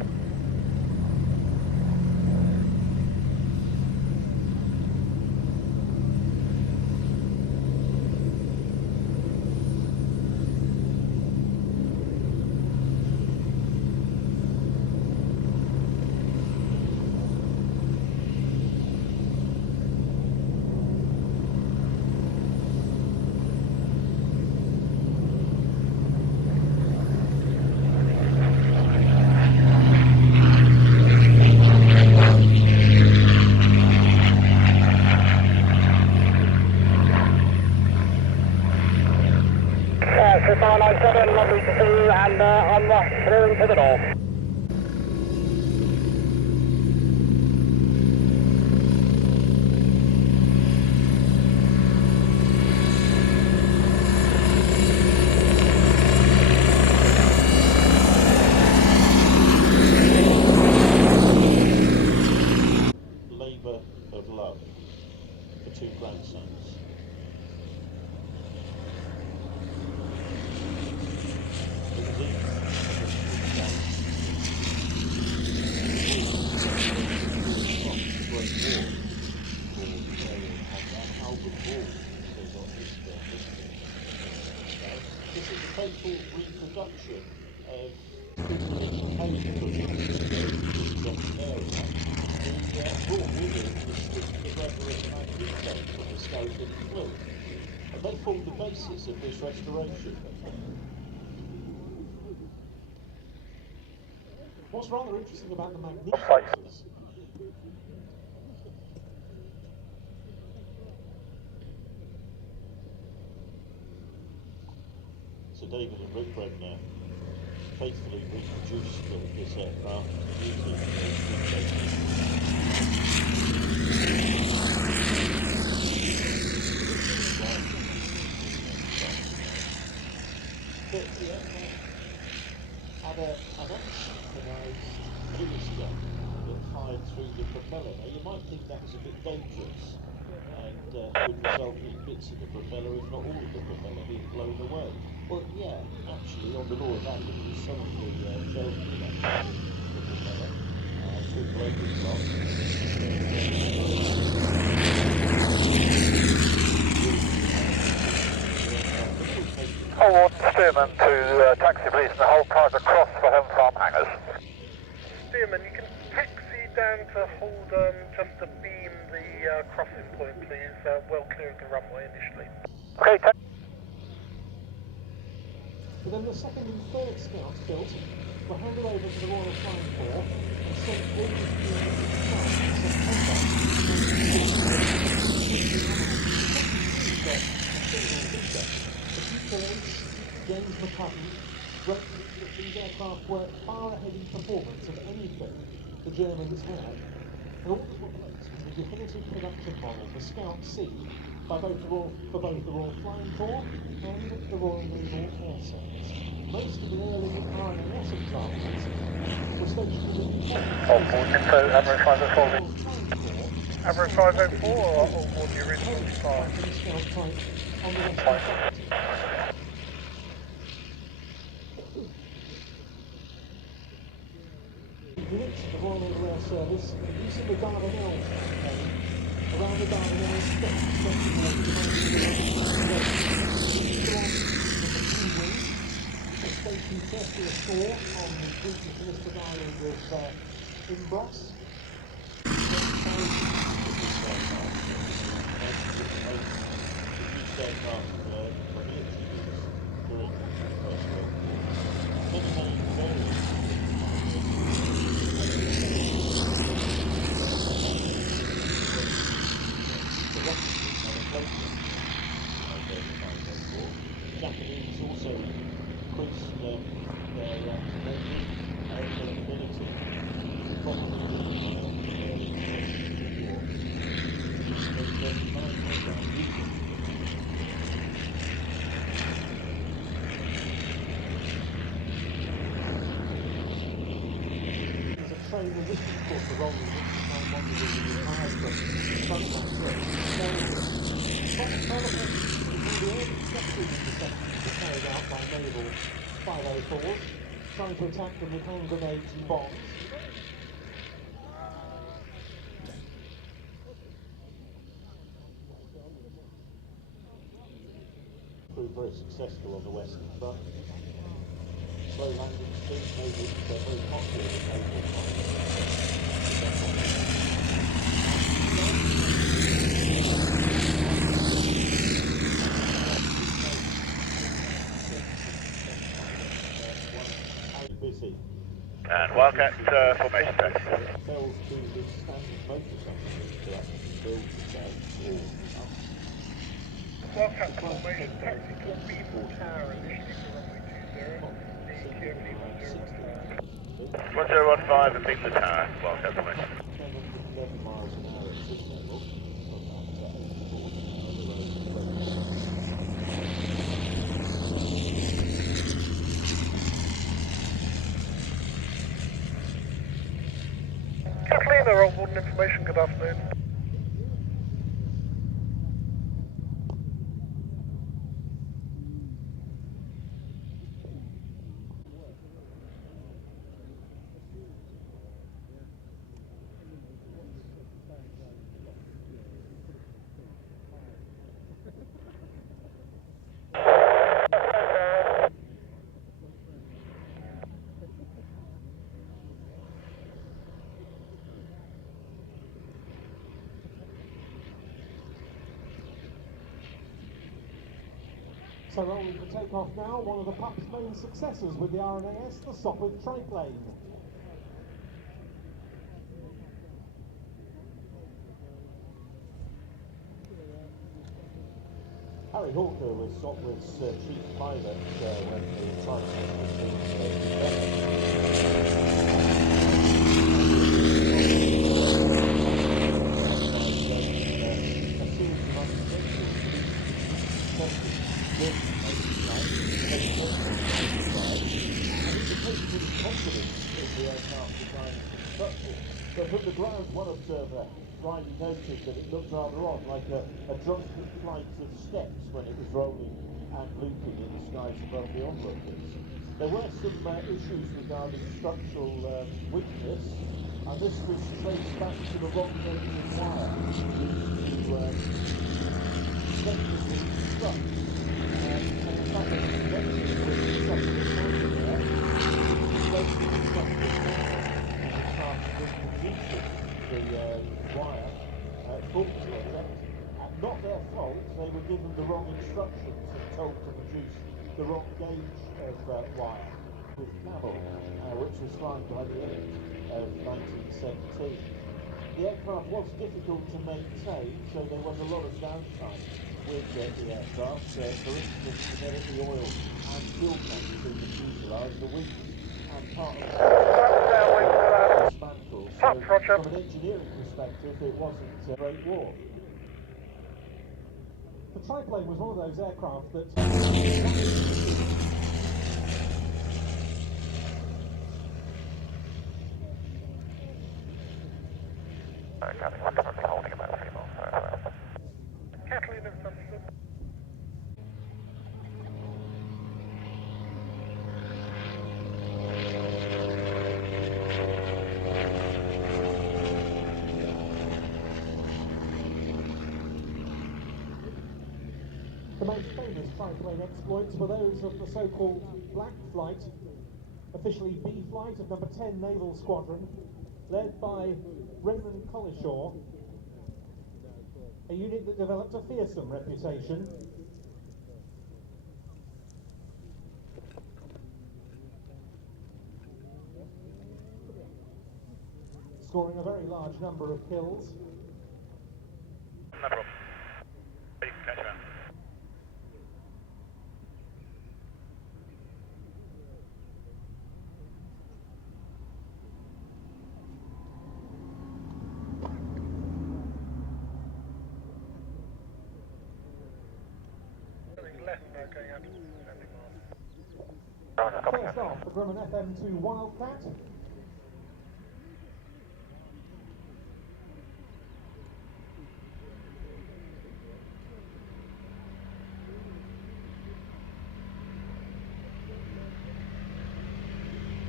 Sopwith 97, lovely to see you, and on through to the north. Labour of love for two grandsons. This is a faithful reproduction of the area. He brought with him the reverend magneto from the scope and flew. And they formed the basis of this restoration. What's rather interesting about the magnetos So David and Rick Bregner faithfully reproduced this aircraft using had an unsynchronized gyroscope that fired through the propeller. Now you might think that was a bit dangerous and would result in bits of the propeller, if not all of the propeller, being blown away. Well, yeah, actually, on the law of averages, some of the shells could actually the propeller to a blended block. Hull Warden Stearman to taxi please and hold cars across for home farm hangars. Stearman, you can taxi down to hold just to beam the crossing point please, well clear of the runway initially. Okay, But then the second and third scouts built were handed over to the Royal Flying Corps and sent all the units to France in September. James McCutton wrote that these aircraft were far ahead in performance of anything the Germans had, and all that were placed was the definitive production model, the Scout C, for both the Royal Flying Corps and the Royal Naval Air Service. Most of the early RNAS examples were stationed in the Average 504. Average 504 or the original style? On the Western Front. Units of the Royal Naval Air Service using the Dardanelles campaign around the Dardanelles station safely ashore on the British listed island of Imbros. Japanese also increased their capability, There's a train resistance course for rolling which I wanted to be high from front of the early structures in the sections were carried out by naval 504s, trying to attack them with hand grenades and bombs. proved very successful on the Western Front. Slow landing speed made it very popular with naval fighters. Busy. And Wildcat formation test. Fails to the standard motor company to actually build the Wildcat formation taxi to B4 tower initially for runway 20, the QFE 101. 1015 and beat the tower. Wildcat formation. 11 miles an hour at sea level. Catalina, on warden information, good afternoon. So rolling for takeoff now, one of the Pup's main successors with the RNAS, the Sopwith triplane. Harry Hawker was Sopwith's chief pilot when the triplane was being developed. But from the ground, one observer rightly noted that it looked rather odd, like a drunken flight of steps when it was rolling and looping in the skies above the onlookers. There were some issues regarding structural weakness, and this was traced back to the wrong end of wire to effectively construct and the fact that instructions and told to produce the wrong gauge of wire with camel, which was flying by the end of 1917. The aircraft was difficult to maintain, so there was a lot of downtime with the aircraft. For instance, to get at the oil and fuel tanks through the fuselage, the wings and part of the dismantled. So from an engineering perspective, it wasn't a great war. The triplane was one of those aircraft that... holding about 3 miles per hour. Catalina, understood. The most famous triplane exploits were those of the so-called Black Flight, officially B Flight of number 10 Naval Squadron, led by Raymond Collishaw, a unit that developed a fearsome reputation. Scoring a very large number of kills. No problem. Catch around. Going out to 70 miles. First off, the Grumman FM2 Wildcat.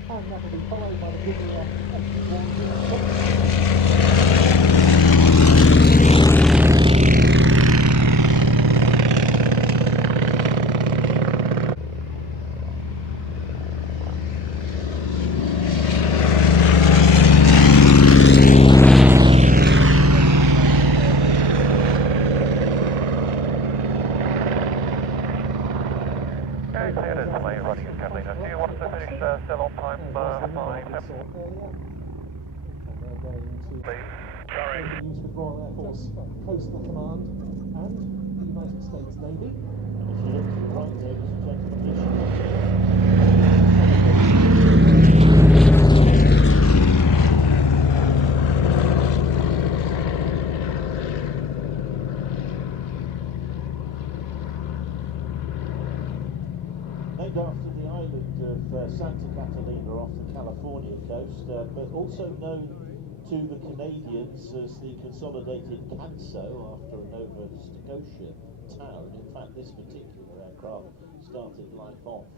And that will be followed by the Gazelle FM1. Running in Catalina. Do you want us to finish still on time? Sorry. Used with Royal Air Force Coastal Command and the United States Navy. And if you look to the right, ladies and gentlemen, named after the island of Santa Catalina off the California coast, but also known to the Canadians as the Consolidated Canso after a Nova Scotia town. In fact, this particular aircraft started life off.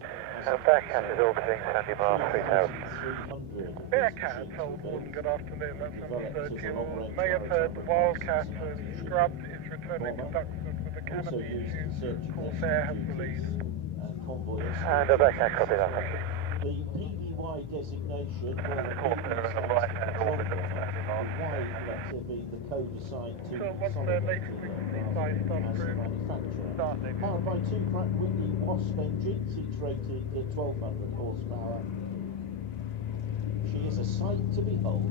Bearcat is orbiting 70 miles, 3000. Bearcat, old warden, good afternoon, that's understood. You may have heard the Wildcat has scrubbed its returning conductors with a canopy issue. Corsair has the lead. And the Bearcat, copy that, thank you. The PBY designation for the Corsair in the right-hand orbit of 70 miles. Y letter being the code assigned to So once their latest frequency flies start as the through, manufacturer. Powered by 2 Pratt Whitney Wasp engines, each rated at 1200 horsepower. She is a sight to behold.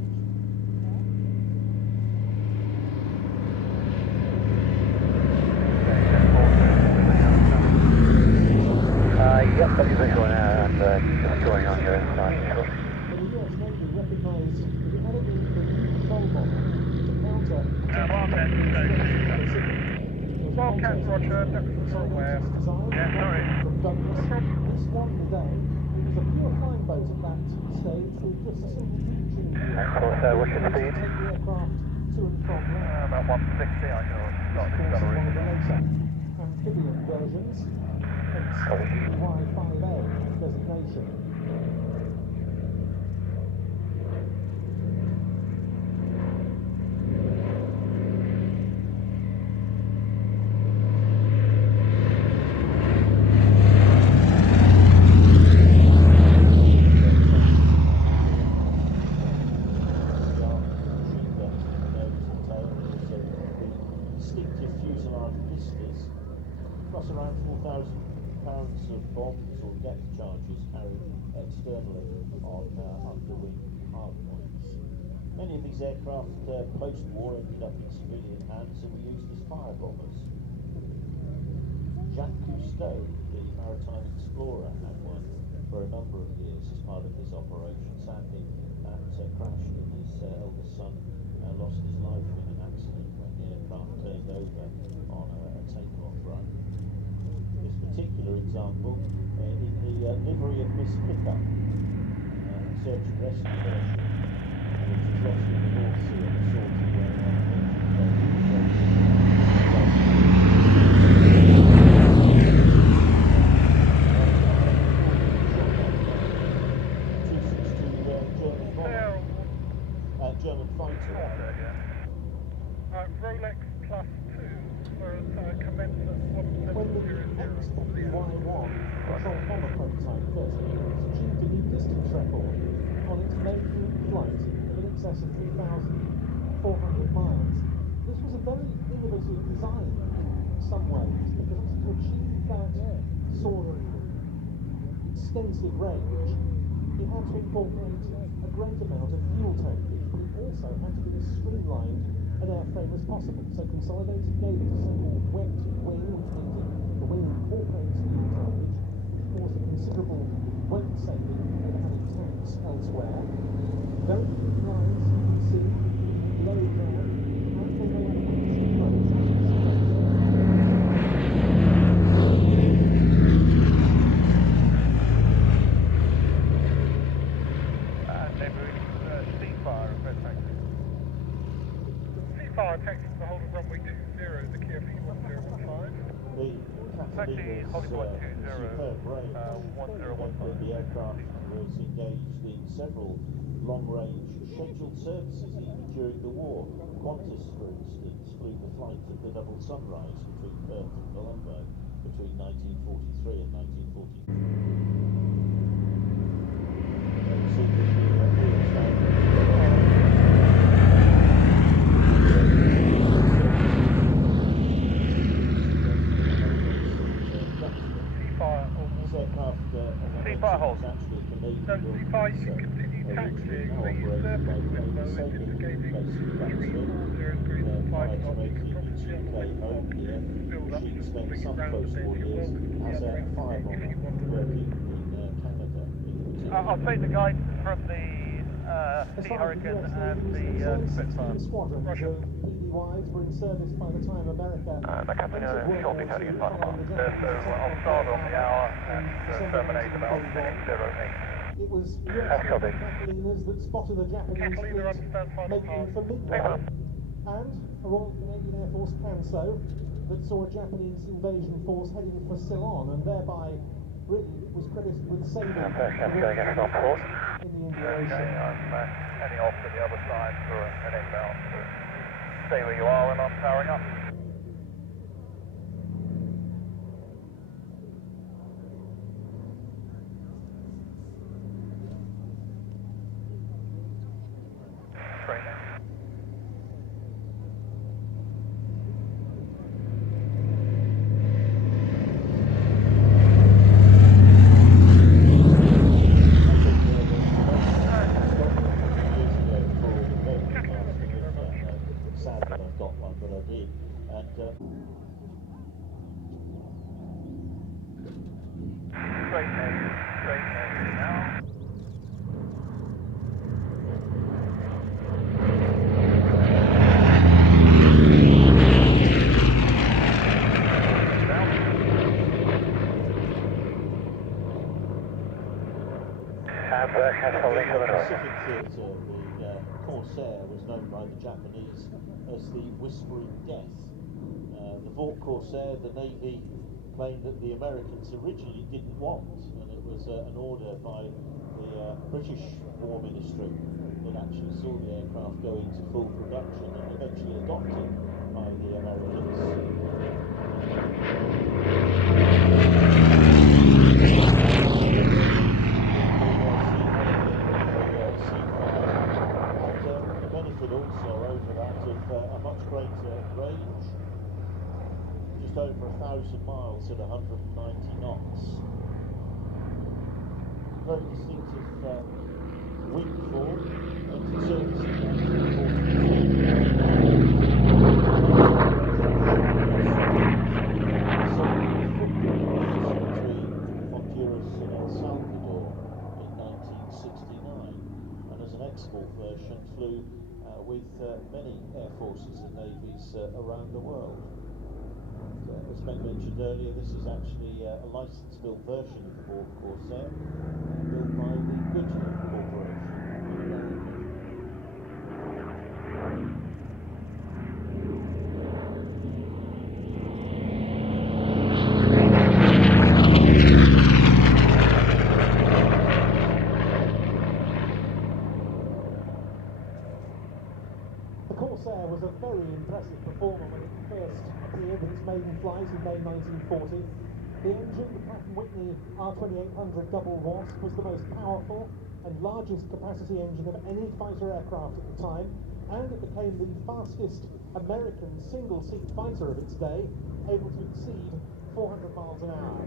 Yep, got your visual now and just going on your inside. The US Navy recognised that it had a need for a new control model to counter Wildcat, Roger, Ducks are aware. Yeah, sorry. From Douglas. This one today, it was a pure flying boat at that stage with just a single engine. Corsair, what's your speed? Take the aircraft to and from land. About 160 on your start acceleration. One of the later amphibian versions. Hence the WWII designation. Distinctive fuselage vistas, plus a pounds of bombs or depth charges carried externally on underwing hardpoints. Many of these aircraft post-war ended up in civilian hands and were used as fire bombers. Jacques Cousteau, the maritime explorer, had one for a number of years as part of his operation. Sadly, that crashed and his eldest son lost his life in an accident when the aircraft turned over on a takeoff run. This particular example, in the livery of Miss Pickup, search and rescue version, which was lost in the North Sea on a sortie where German fighter. Rolex plus 2 was commenced at 1700. When the WWII control bomber prototype first achieved a new distance record on its maiden flight in excess of 3,400 miles. This was a very innovative design in some ways, because to achieve that sort of extensive range, it had to incorporate a great amount of fuel tankage, but it also had to be as streamlined an airframe as possible. So Consolidated gave it a so-called wet wing, which means the wing incorporates fuel tankage, which caused a considerable weight saving over having tanks elsewhere. Very few lines you can see, low drag, and they may have taxi to the hold of runway 20, the Kia P1015. The Catalina's superb range meant that the aircraft was engaged in several long-range scheduled services even during the war. Qantas, for instance, flew the flight of the Double Sunrise between Perth and Colombo between 1943 and 1942. C-Fire hold. No, C-Fire, you can continue taxiing. The surface window is indicating 340 degrees and 5 knots. You can probably see on the west fog build up to the big round there. You're welcome to the other end if you want to. I'll take the guidance from the Sea Hurricane and the Spitfire. Roger. WWIIs were in service by the time America. The Catalina shortly turning in final pass. So I'll start on the hour and terminate about 6:08. It was Catalinas that spotted a Japanese fleet making for midday, and a Royal Canadian Air Force Canso that saw a Japanese invasion force heading for Ceylon, and thereby really was credited with saving the in the Indian Ocean. I'm heading off to the other side for an inbound. Stay where you are and I'm powering up. Straight now. Pacific theatre, the Corsair was known by the Japanese as the Whispering Death. The Vought Corsair, the Navy claimed that the Americans originally didn't want, and it was an order by the British War Ministry that actually saw the aircraft go into full production and eventually adopted by the Americans. Also over that of a much greater range, just over 1,000 miles at 190 knots. very distinctive wing form, entered service in 1969, and as an export version flew with many air forces and navies around the world. And, as Ben mentioned earlier, this is actually a license-built version of the Borg Corsair, built by the Goodyear Corporation in America. The Corsair was a very impressive performer when it first appeared in its maiden flight in May 1940. The engine, the Pratt & Whitney R2800 Double Wasp, was the most powerful and largest capacity engine of any fighter aircraft at the time, and it became the fastest American single-seat fighter of its day, able to exceed 400 miles an hour.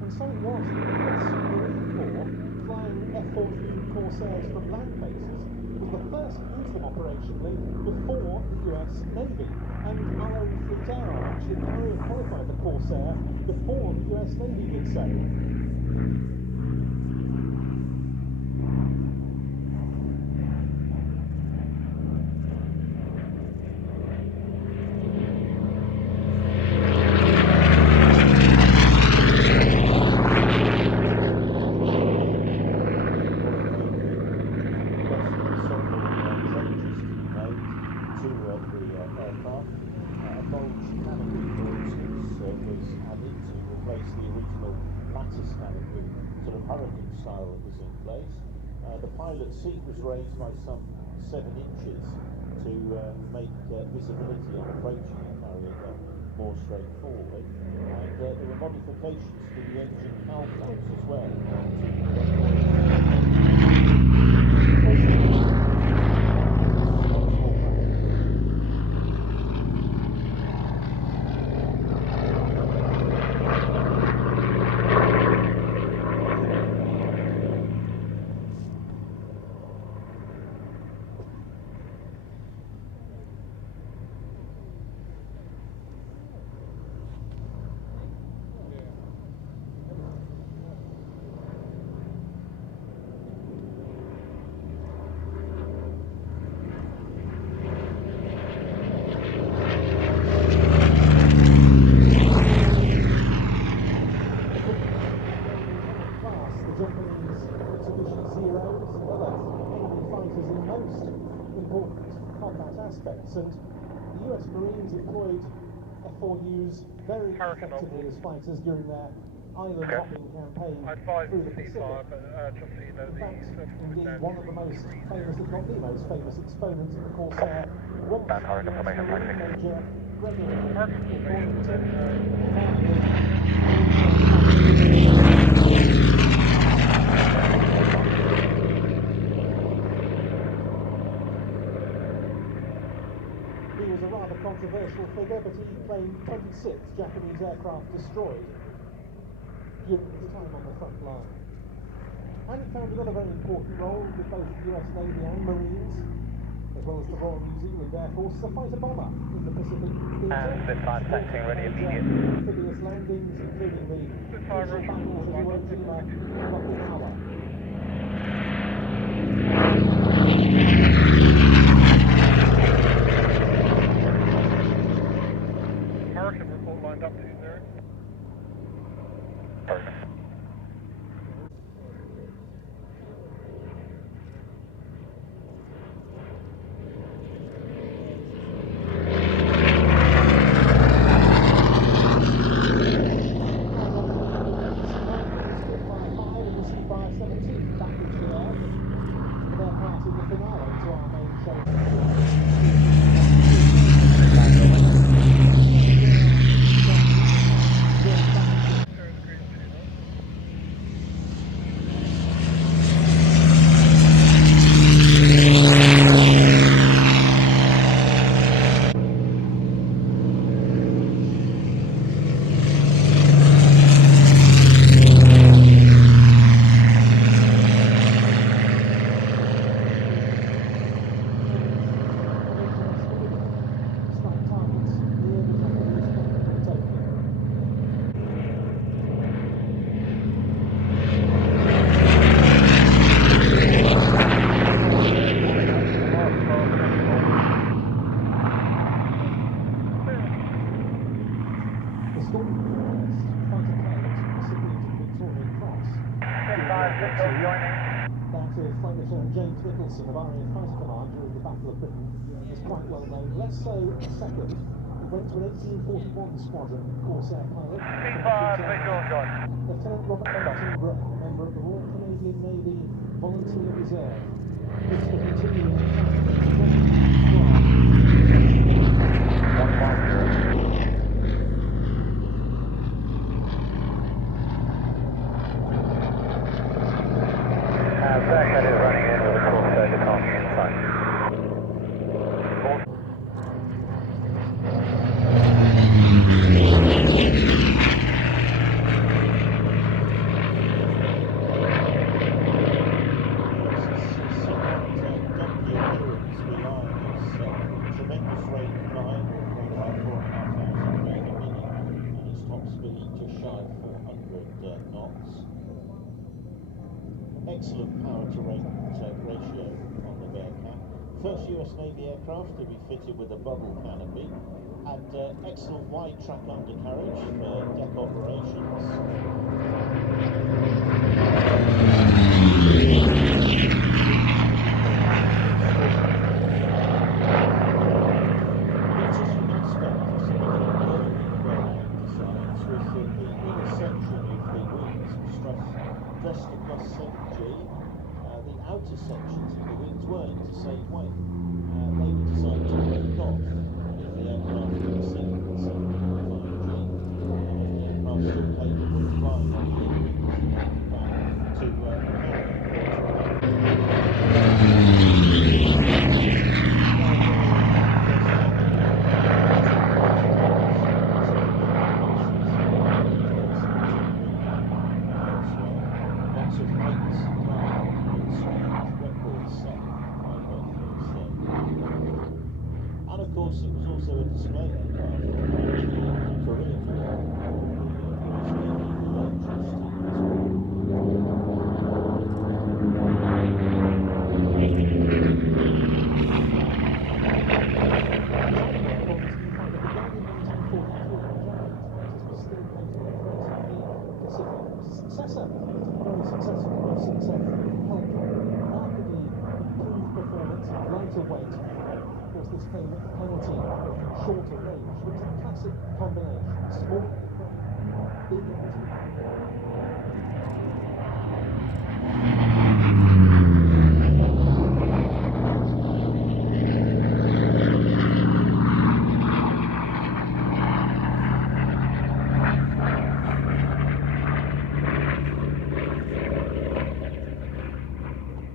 And so it was that the US Marine Corps, flying F-14 Corsairs from land bases, was the first to use them operationally before the US Navy. And our own Fleet Air Arm actually carrier qualified the Corsair before the US Navy did so. Hurricane style that was in place. The pilot seat was raised by some 7 inches to make visibility on approaching the carrier more straightforward. And there were modifications to the engine cowl flaps as well. And the US Marines employed F-4Us very effectively as fighters during their island hopping campaign through the Pacific. In fact, indeed, one of the most famous, if not the most famous exponents of the Corsair was US Marine Major Gregory He was a rather controversial figure, but he claimed 26 Japanese aircraft destroyed during his time on the front line. And it found another very important role with both the US Navy and Marines, as well as the Royal New Zealand Air Force, as a fighter bomber in the Pacific Theatre. And Spitfire taxiing ready immediate. Amphibious landings, including the crucial battles of Iwo Jima and Okinawa. Hurricane report lined up to you there. fighter pilot, recipient of the Victoria Cross. That of Flight Lieutenant James Nicholson of RAF Fighter Command during the Battle of Britain is quite well known. Less so a second. It went to an 1841 squadron Corsair pilot. Lieutenant Robert Elton Gray, member of the Royal Canadian Navy Volunteer Reserve. This will continue in That is running in with a Corsair departure inside. Tremendous rate of climb, about 4,500 feet a minute, and its top speed just shy of 400 knots. Excellent power to rate ratio on the Bearcat. First US Navy aircraft to be fitted with a bubble canopy, and excellent wide track undercarriage for deck operations. Dressed to plus 7G, the outer sections of the wings weren't the same way. They were designed to break off if the aircraft were set at 7.5G. The aircraft still capable of flying on the wings back to and of course it was also a display aircraft for Korea successor, very successful since markedly improved performance, lighter weight. Of course, this came at the penalty of shorter range, which is a classic combination. Small aircraft, big engine.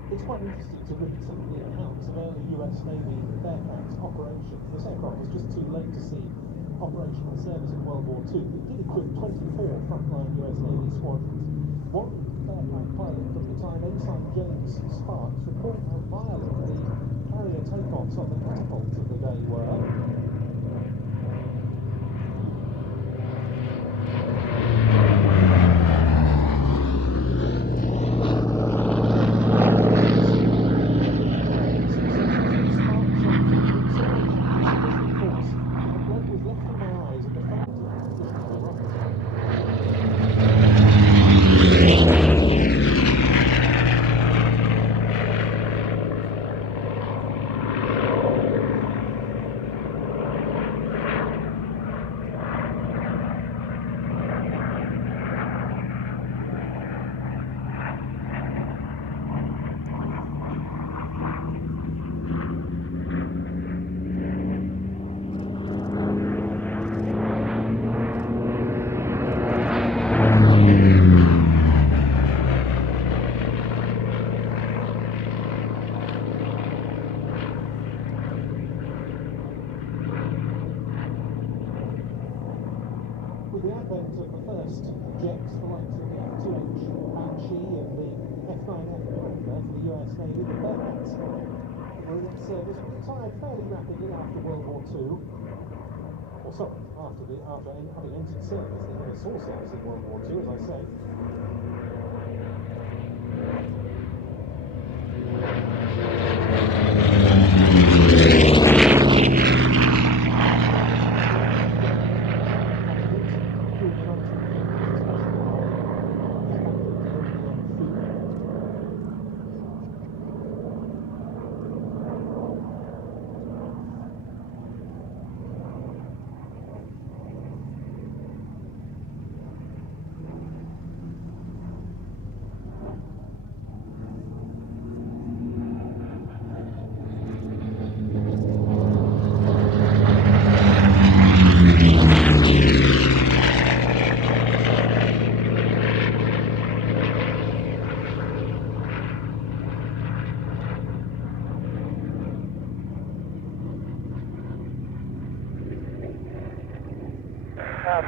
It's quite interesting to read some of the accounts of early US Navy Bearcat operations. This aircraft was just too late to see operational service in World War II. It did equip 24 frontline US Navy squadrons. One Bearcat pilot from the time, Ensign James Sparks, recalled how violent the carrier takeoffs on the catapults of the day were. With the advent of the first jets, the likes of the F-2H Banshee and the F-9F Panther for the US Navy, the Bearcats were in that service, retired fairly rapidly after World War II. Or sorry, after having entered service. They never saw service in World War II, as I say.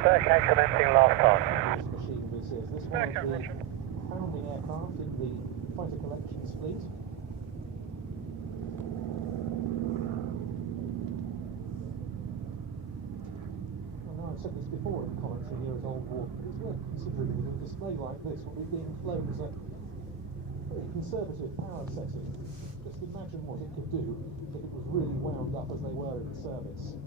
Okay, commencing last time. This machine this is. This one of the founding aircraft in the fighter collections fleet. I know I've said this before in commentary here at Old War, but it's worth considering that a display like this will be being flown as a very conservative power setting. Just imagine what it could do if it was really wound up as they were in service.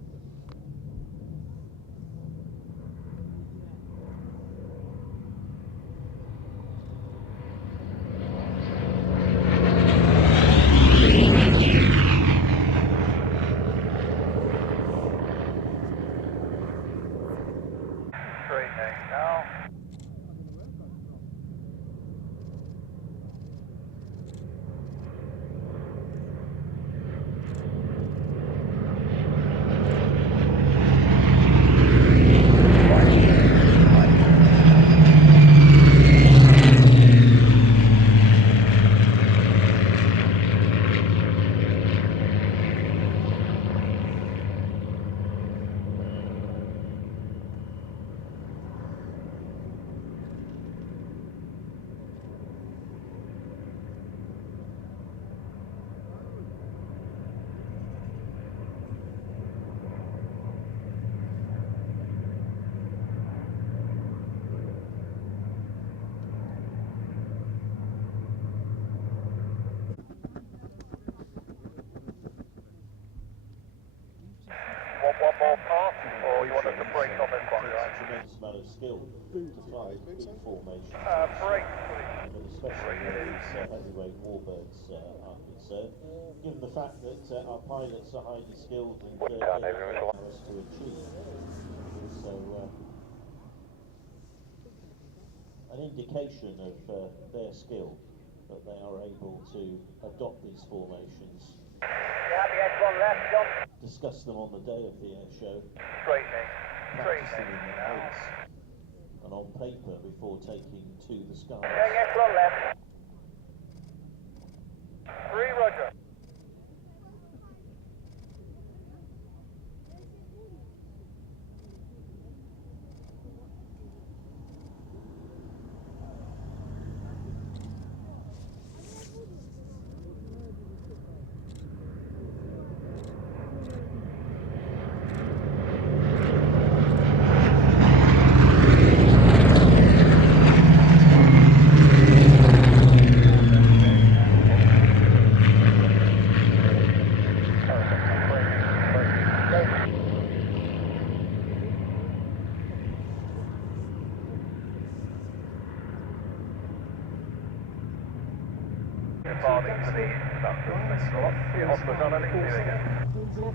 One more pass, or you want us to break on this one, right? Tremendous amount of skill to fly big formation. Break, please. But especially where these heavyweight warbirds are concerned, given the fact that our pilots are highly skilled and dedicated for us to achieve. So, an indication of their skill that they are able to adopt these formations. Discuss them on the day of the air show. Practice them in their heads and on paper before taking to the skies. left. 3, roger.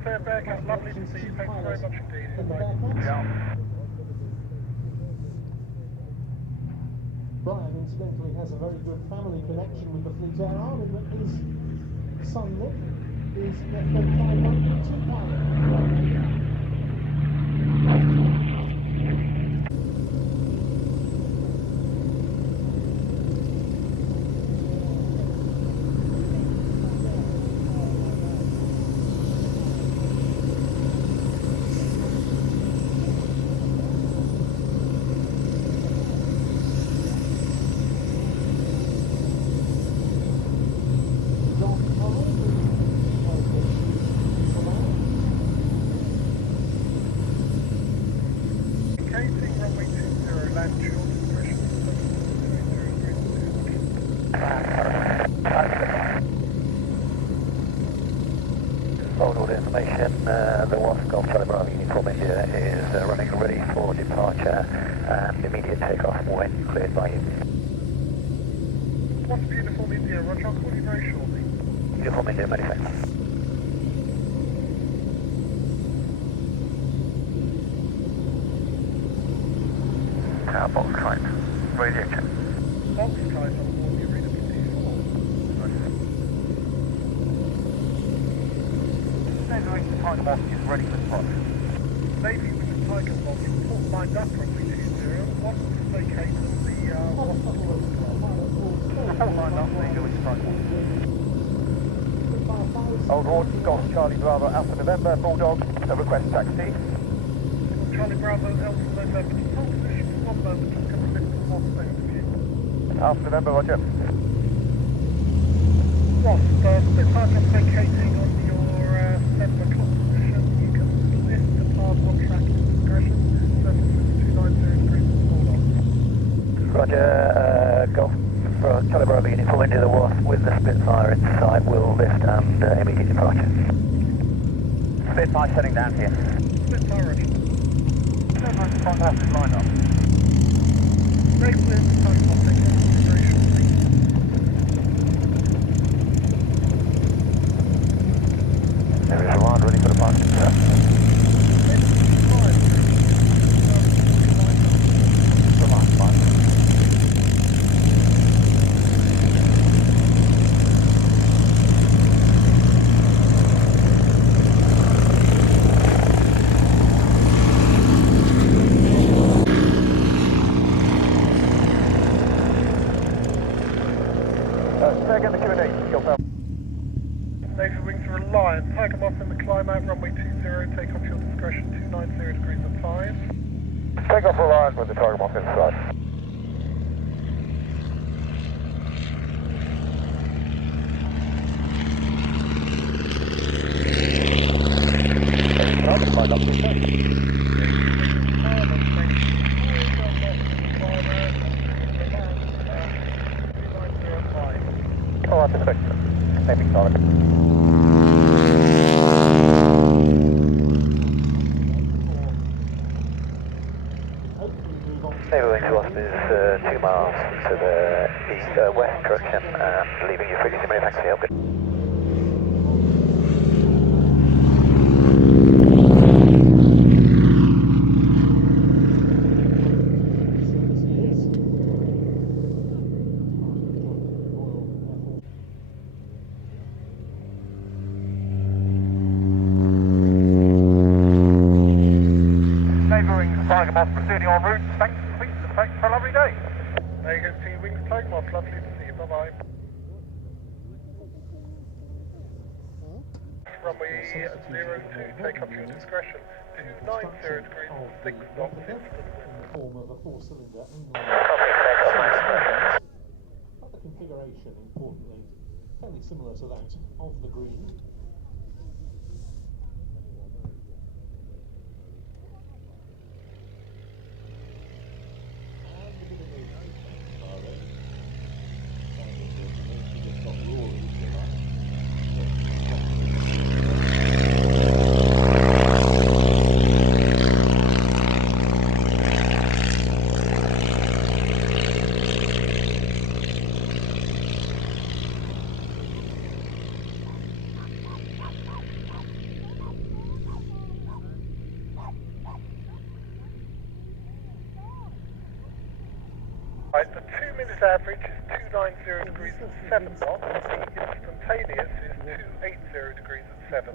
Corsair Bearcat, lovely to see you. Thank you very much indeed. Brian, incidentally, has a very good family connection with the Fleet Air Arm in that his son Nick is the F-502 pilot. All information, the Wasp Golf Charlie Bravo Uniform India is running ready for departure and immediate takeoff when cleared by you. What's Uniform India, Roger? I'll call you very shortly. Uniform India, many thanks. Box type, radio check. Box type, I'm on the arena PT4. Navy with the Tiger Box is ready for spot. Navy with the Tiger Box, report lined up from PT0. What's the vacate of the Wasp? Report lined up, Navy with the Tiger Box. Old Ward, Golf Charlie Bravo Alpha November, Bulldog, request taxi. Charlie Bravo, Alpha November, just hold position for 1 moment, just going to lift the wasp over you. Alpha November, roger. Wasp, Spitfire just vacating on your 7 o'clock position. You can lift the path on track in discretion, surface 290 degrees and hold on. Roger, Golf for Charlie Bravo unit for into the Wasp with the Spitfire inside, will lift and immediate departure. Spitfire shutting down here. Spitfire ready. Fantastic line up. Break with time off, take consideration, please. There is a line ready for departure, sir. Second, the Q&A, yourself. Navy wings are reliant. Take them off in the climb out, runway 20, take off your discretion, 290 degrees of 5. Take off reliant with the target off inside. Line up to all right, perfect. Maybe solid. Navy Wings Wasp is 2 miles to the east-west direction and leaving your frequency main taxi. Okay. Tiger Moth proceeding en route. Thanks for a lovely day. There you go, T-Wings, Tiger Moth. Lovely to see you. Bye-bye. Runway 02, take up your discretion. 290 degrees and 6 knots into the wind. Form of a 4-cylinder inline. But the configuration, importantly, fairly similar to that of the Green. Right, the 2-minute average is 290 degrees and 7 knots. The instantaneous is 280 degrees and 7.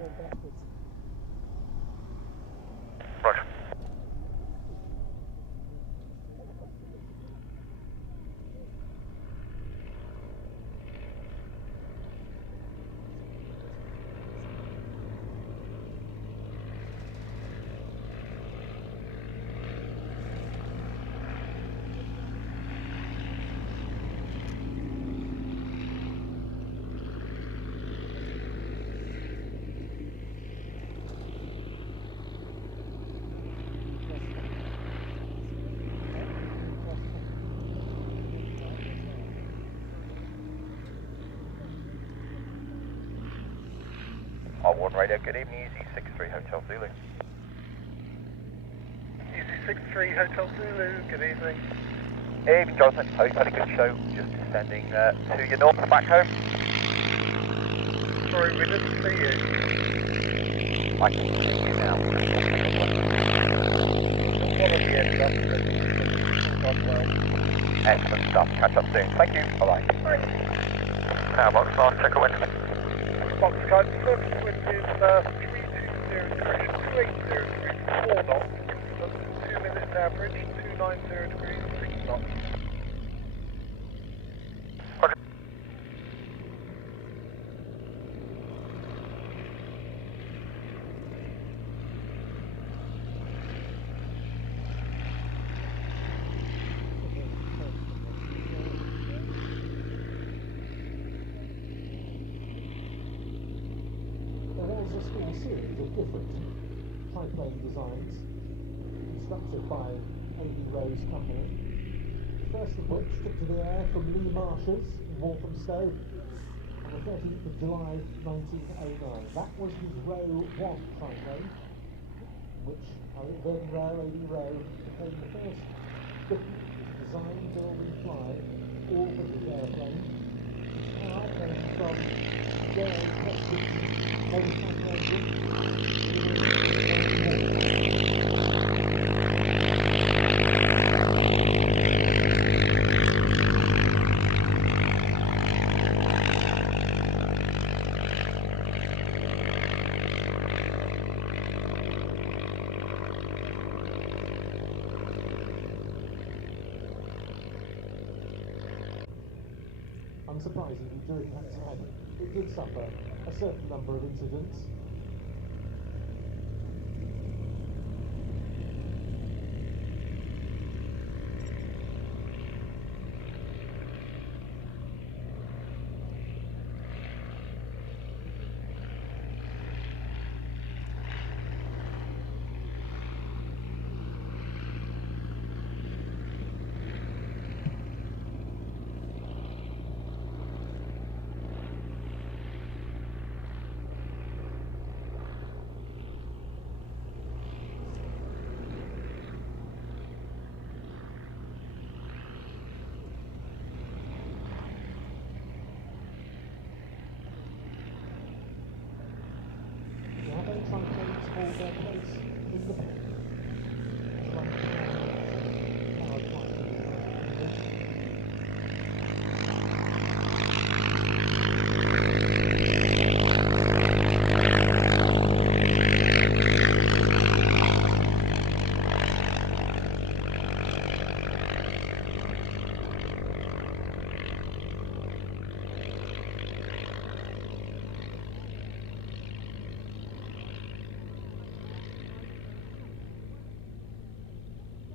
Roger. R1 radio, good evening, Easy 63 Hotel Zulu. Easy 63 Hotel Zulu, good evening. Evening, Jonathan. Hope you've had a good show. Just descending to your north and back home. Sorry, we didn't see you. I can see you now. One of the end up, gone well. Excellent stuff. Catch up soon. Thank you. Bye-bye. Thanks. Now, box last check a wind. Foxtrot, surface wind is 320 direction, 280 degrees, 4 knots. That's 2 minutes average, 290 degrees, 6 knots. Okay. series of different triplane designs constructed by A.B. Rose Company, the first of which took to the air from Lee Marshes in Walthamstow on the 13th of July 1909. That was his Row 1 triplane, which Vernon Rowe, A.B. Rowe, became the first Britain to design, build and fly all of the airplane. Now came from Gazelle maritime Unsurprisingly, during that time, it did suffer a certain number of incidents. Triplanes hold their place in the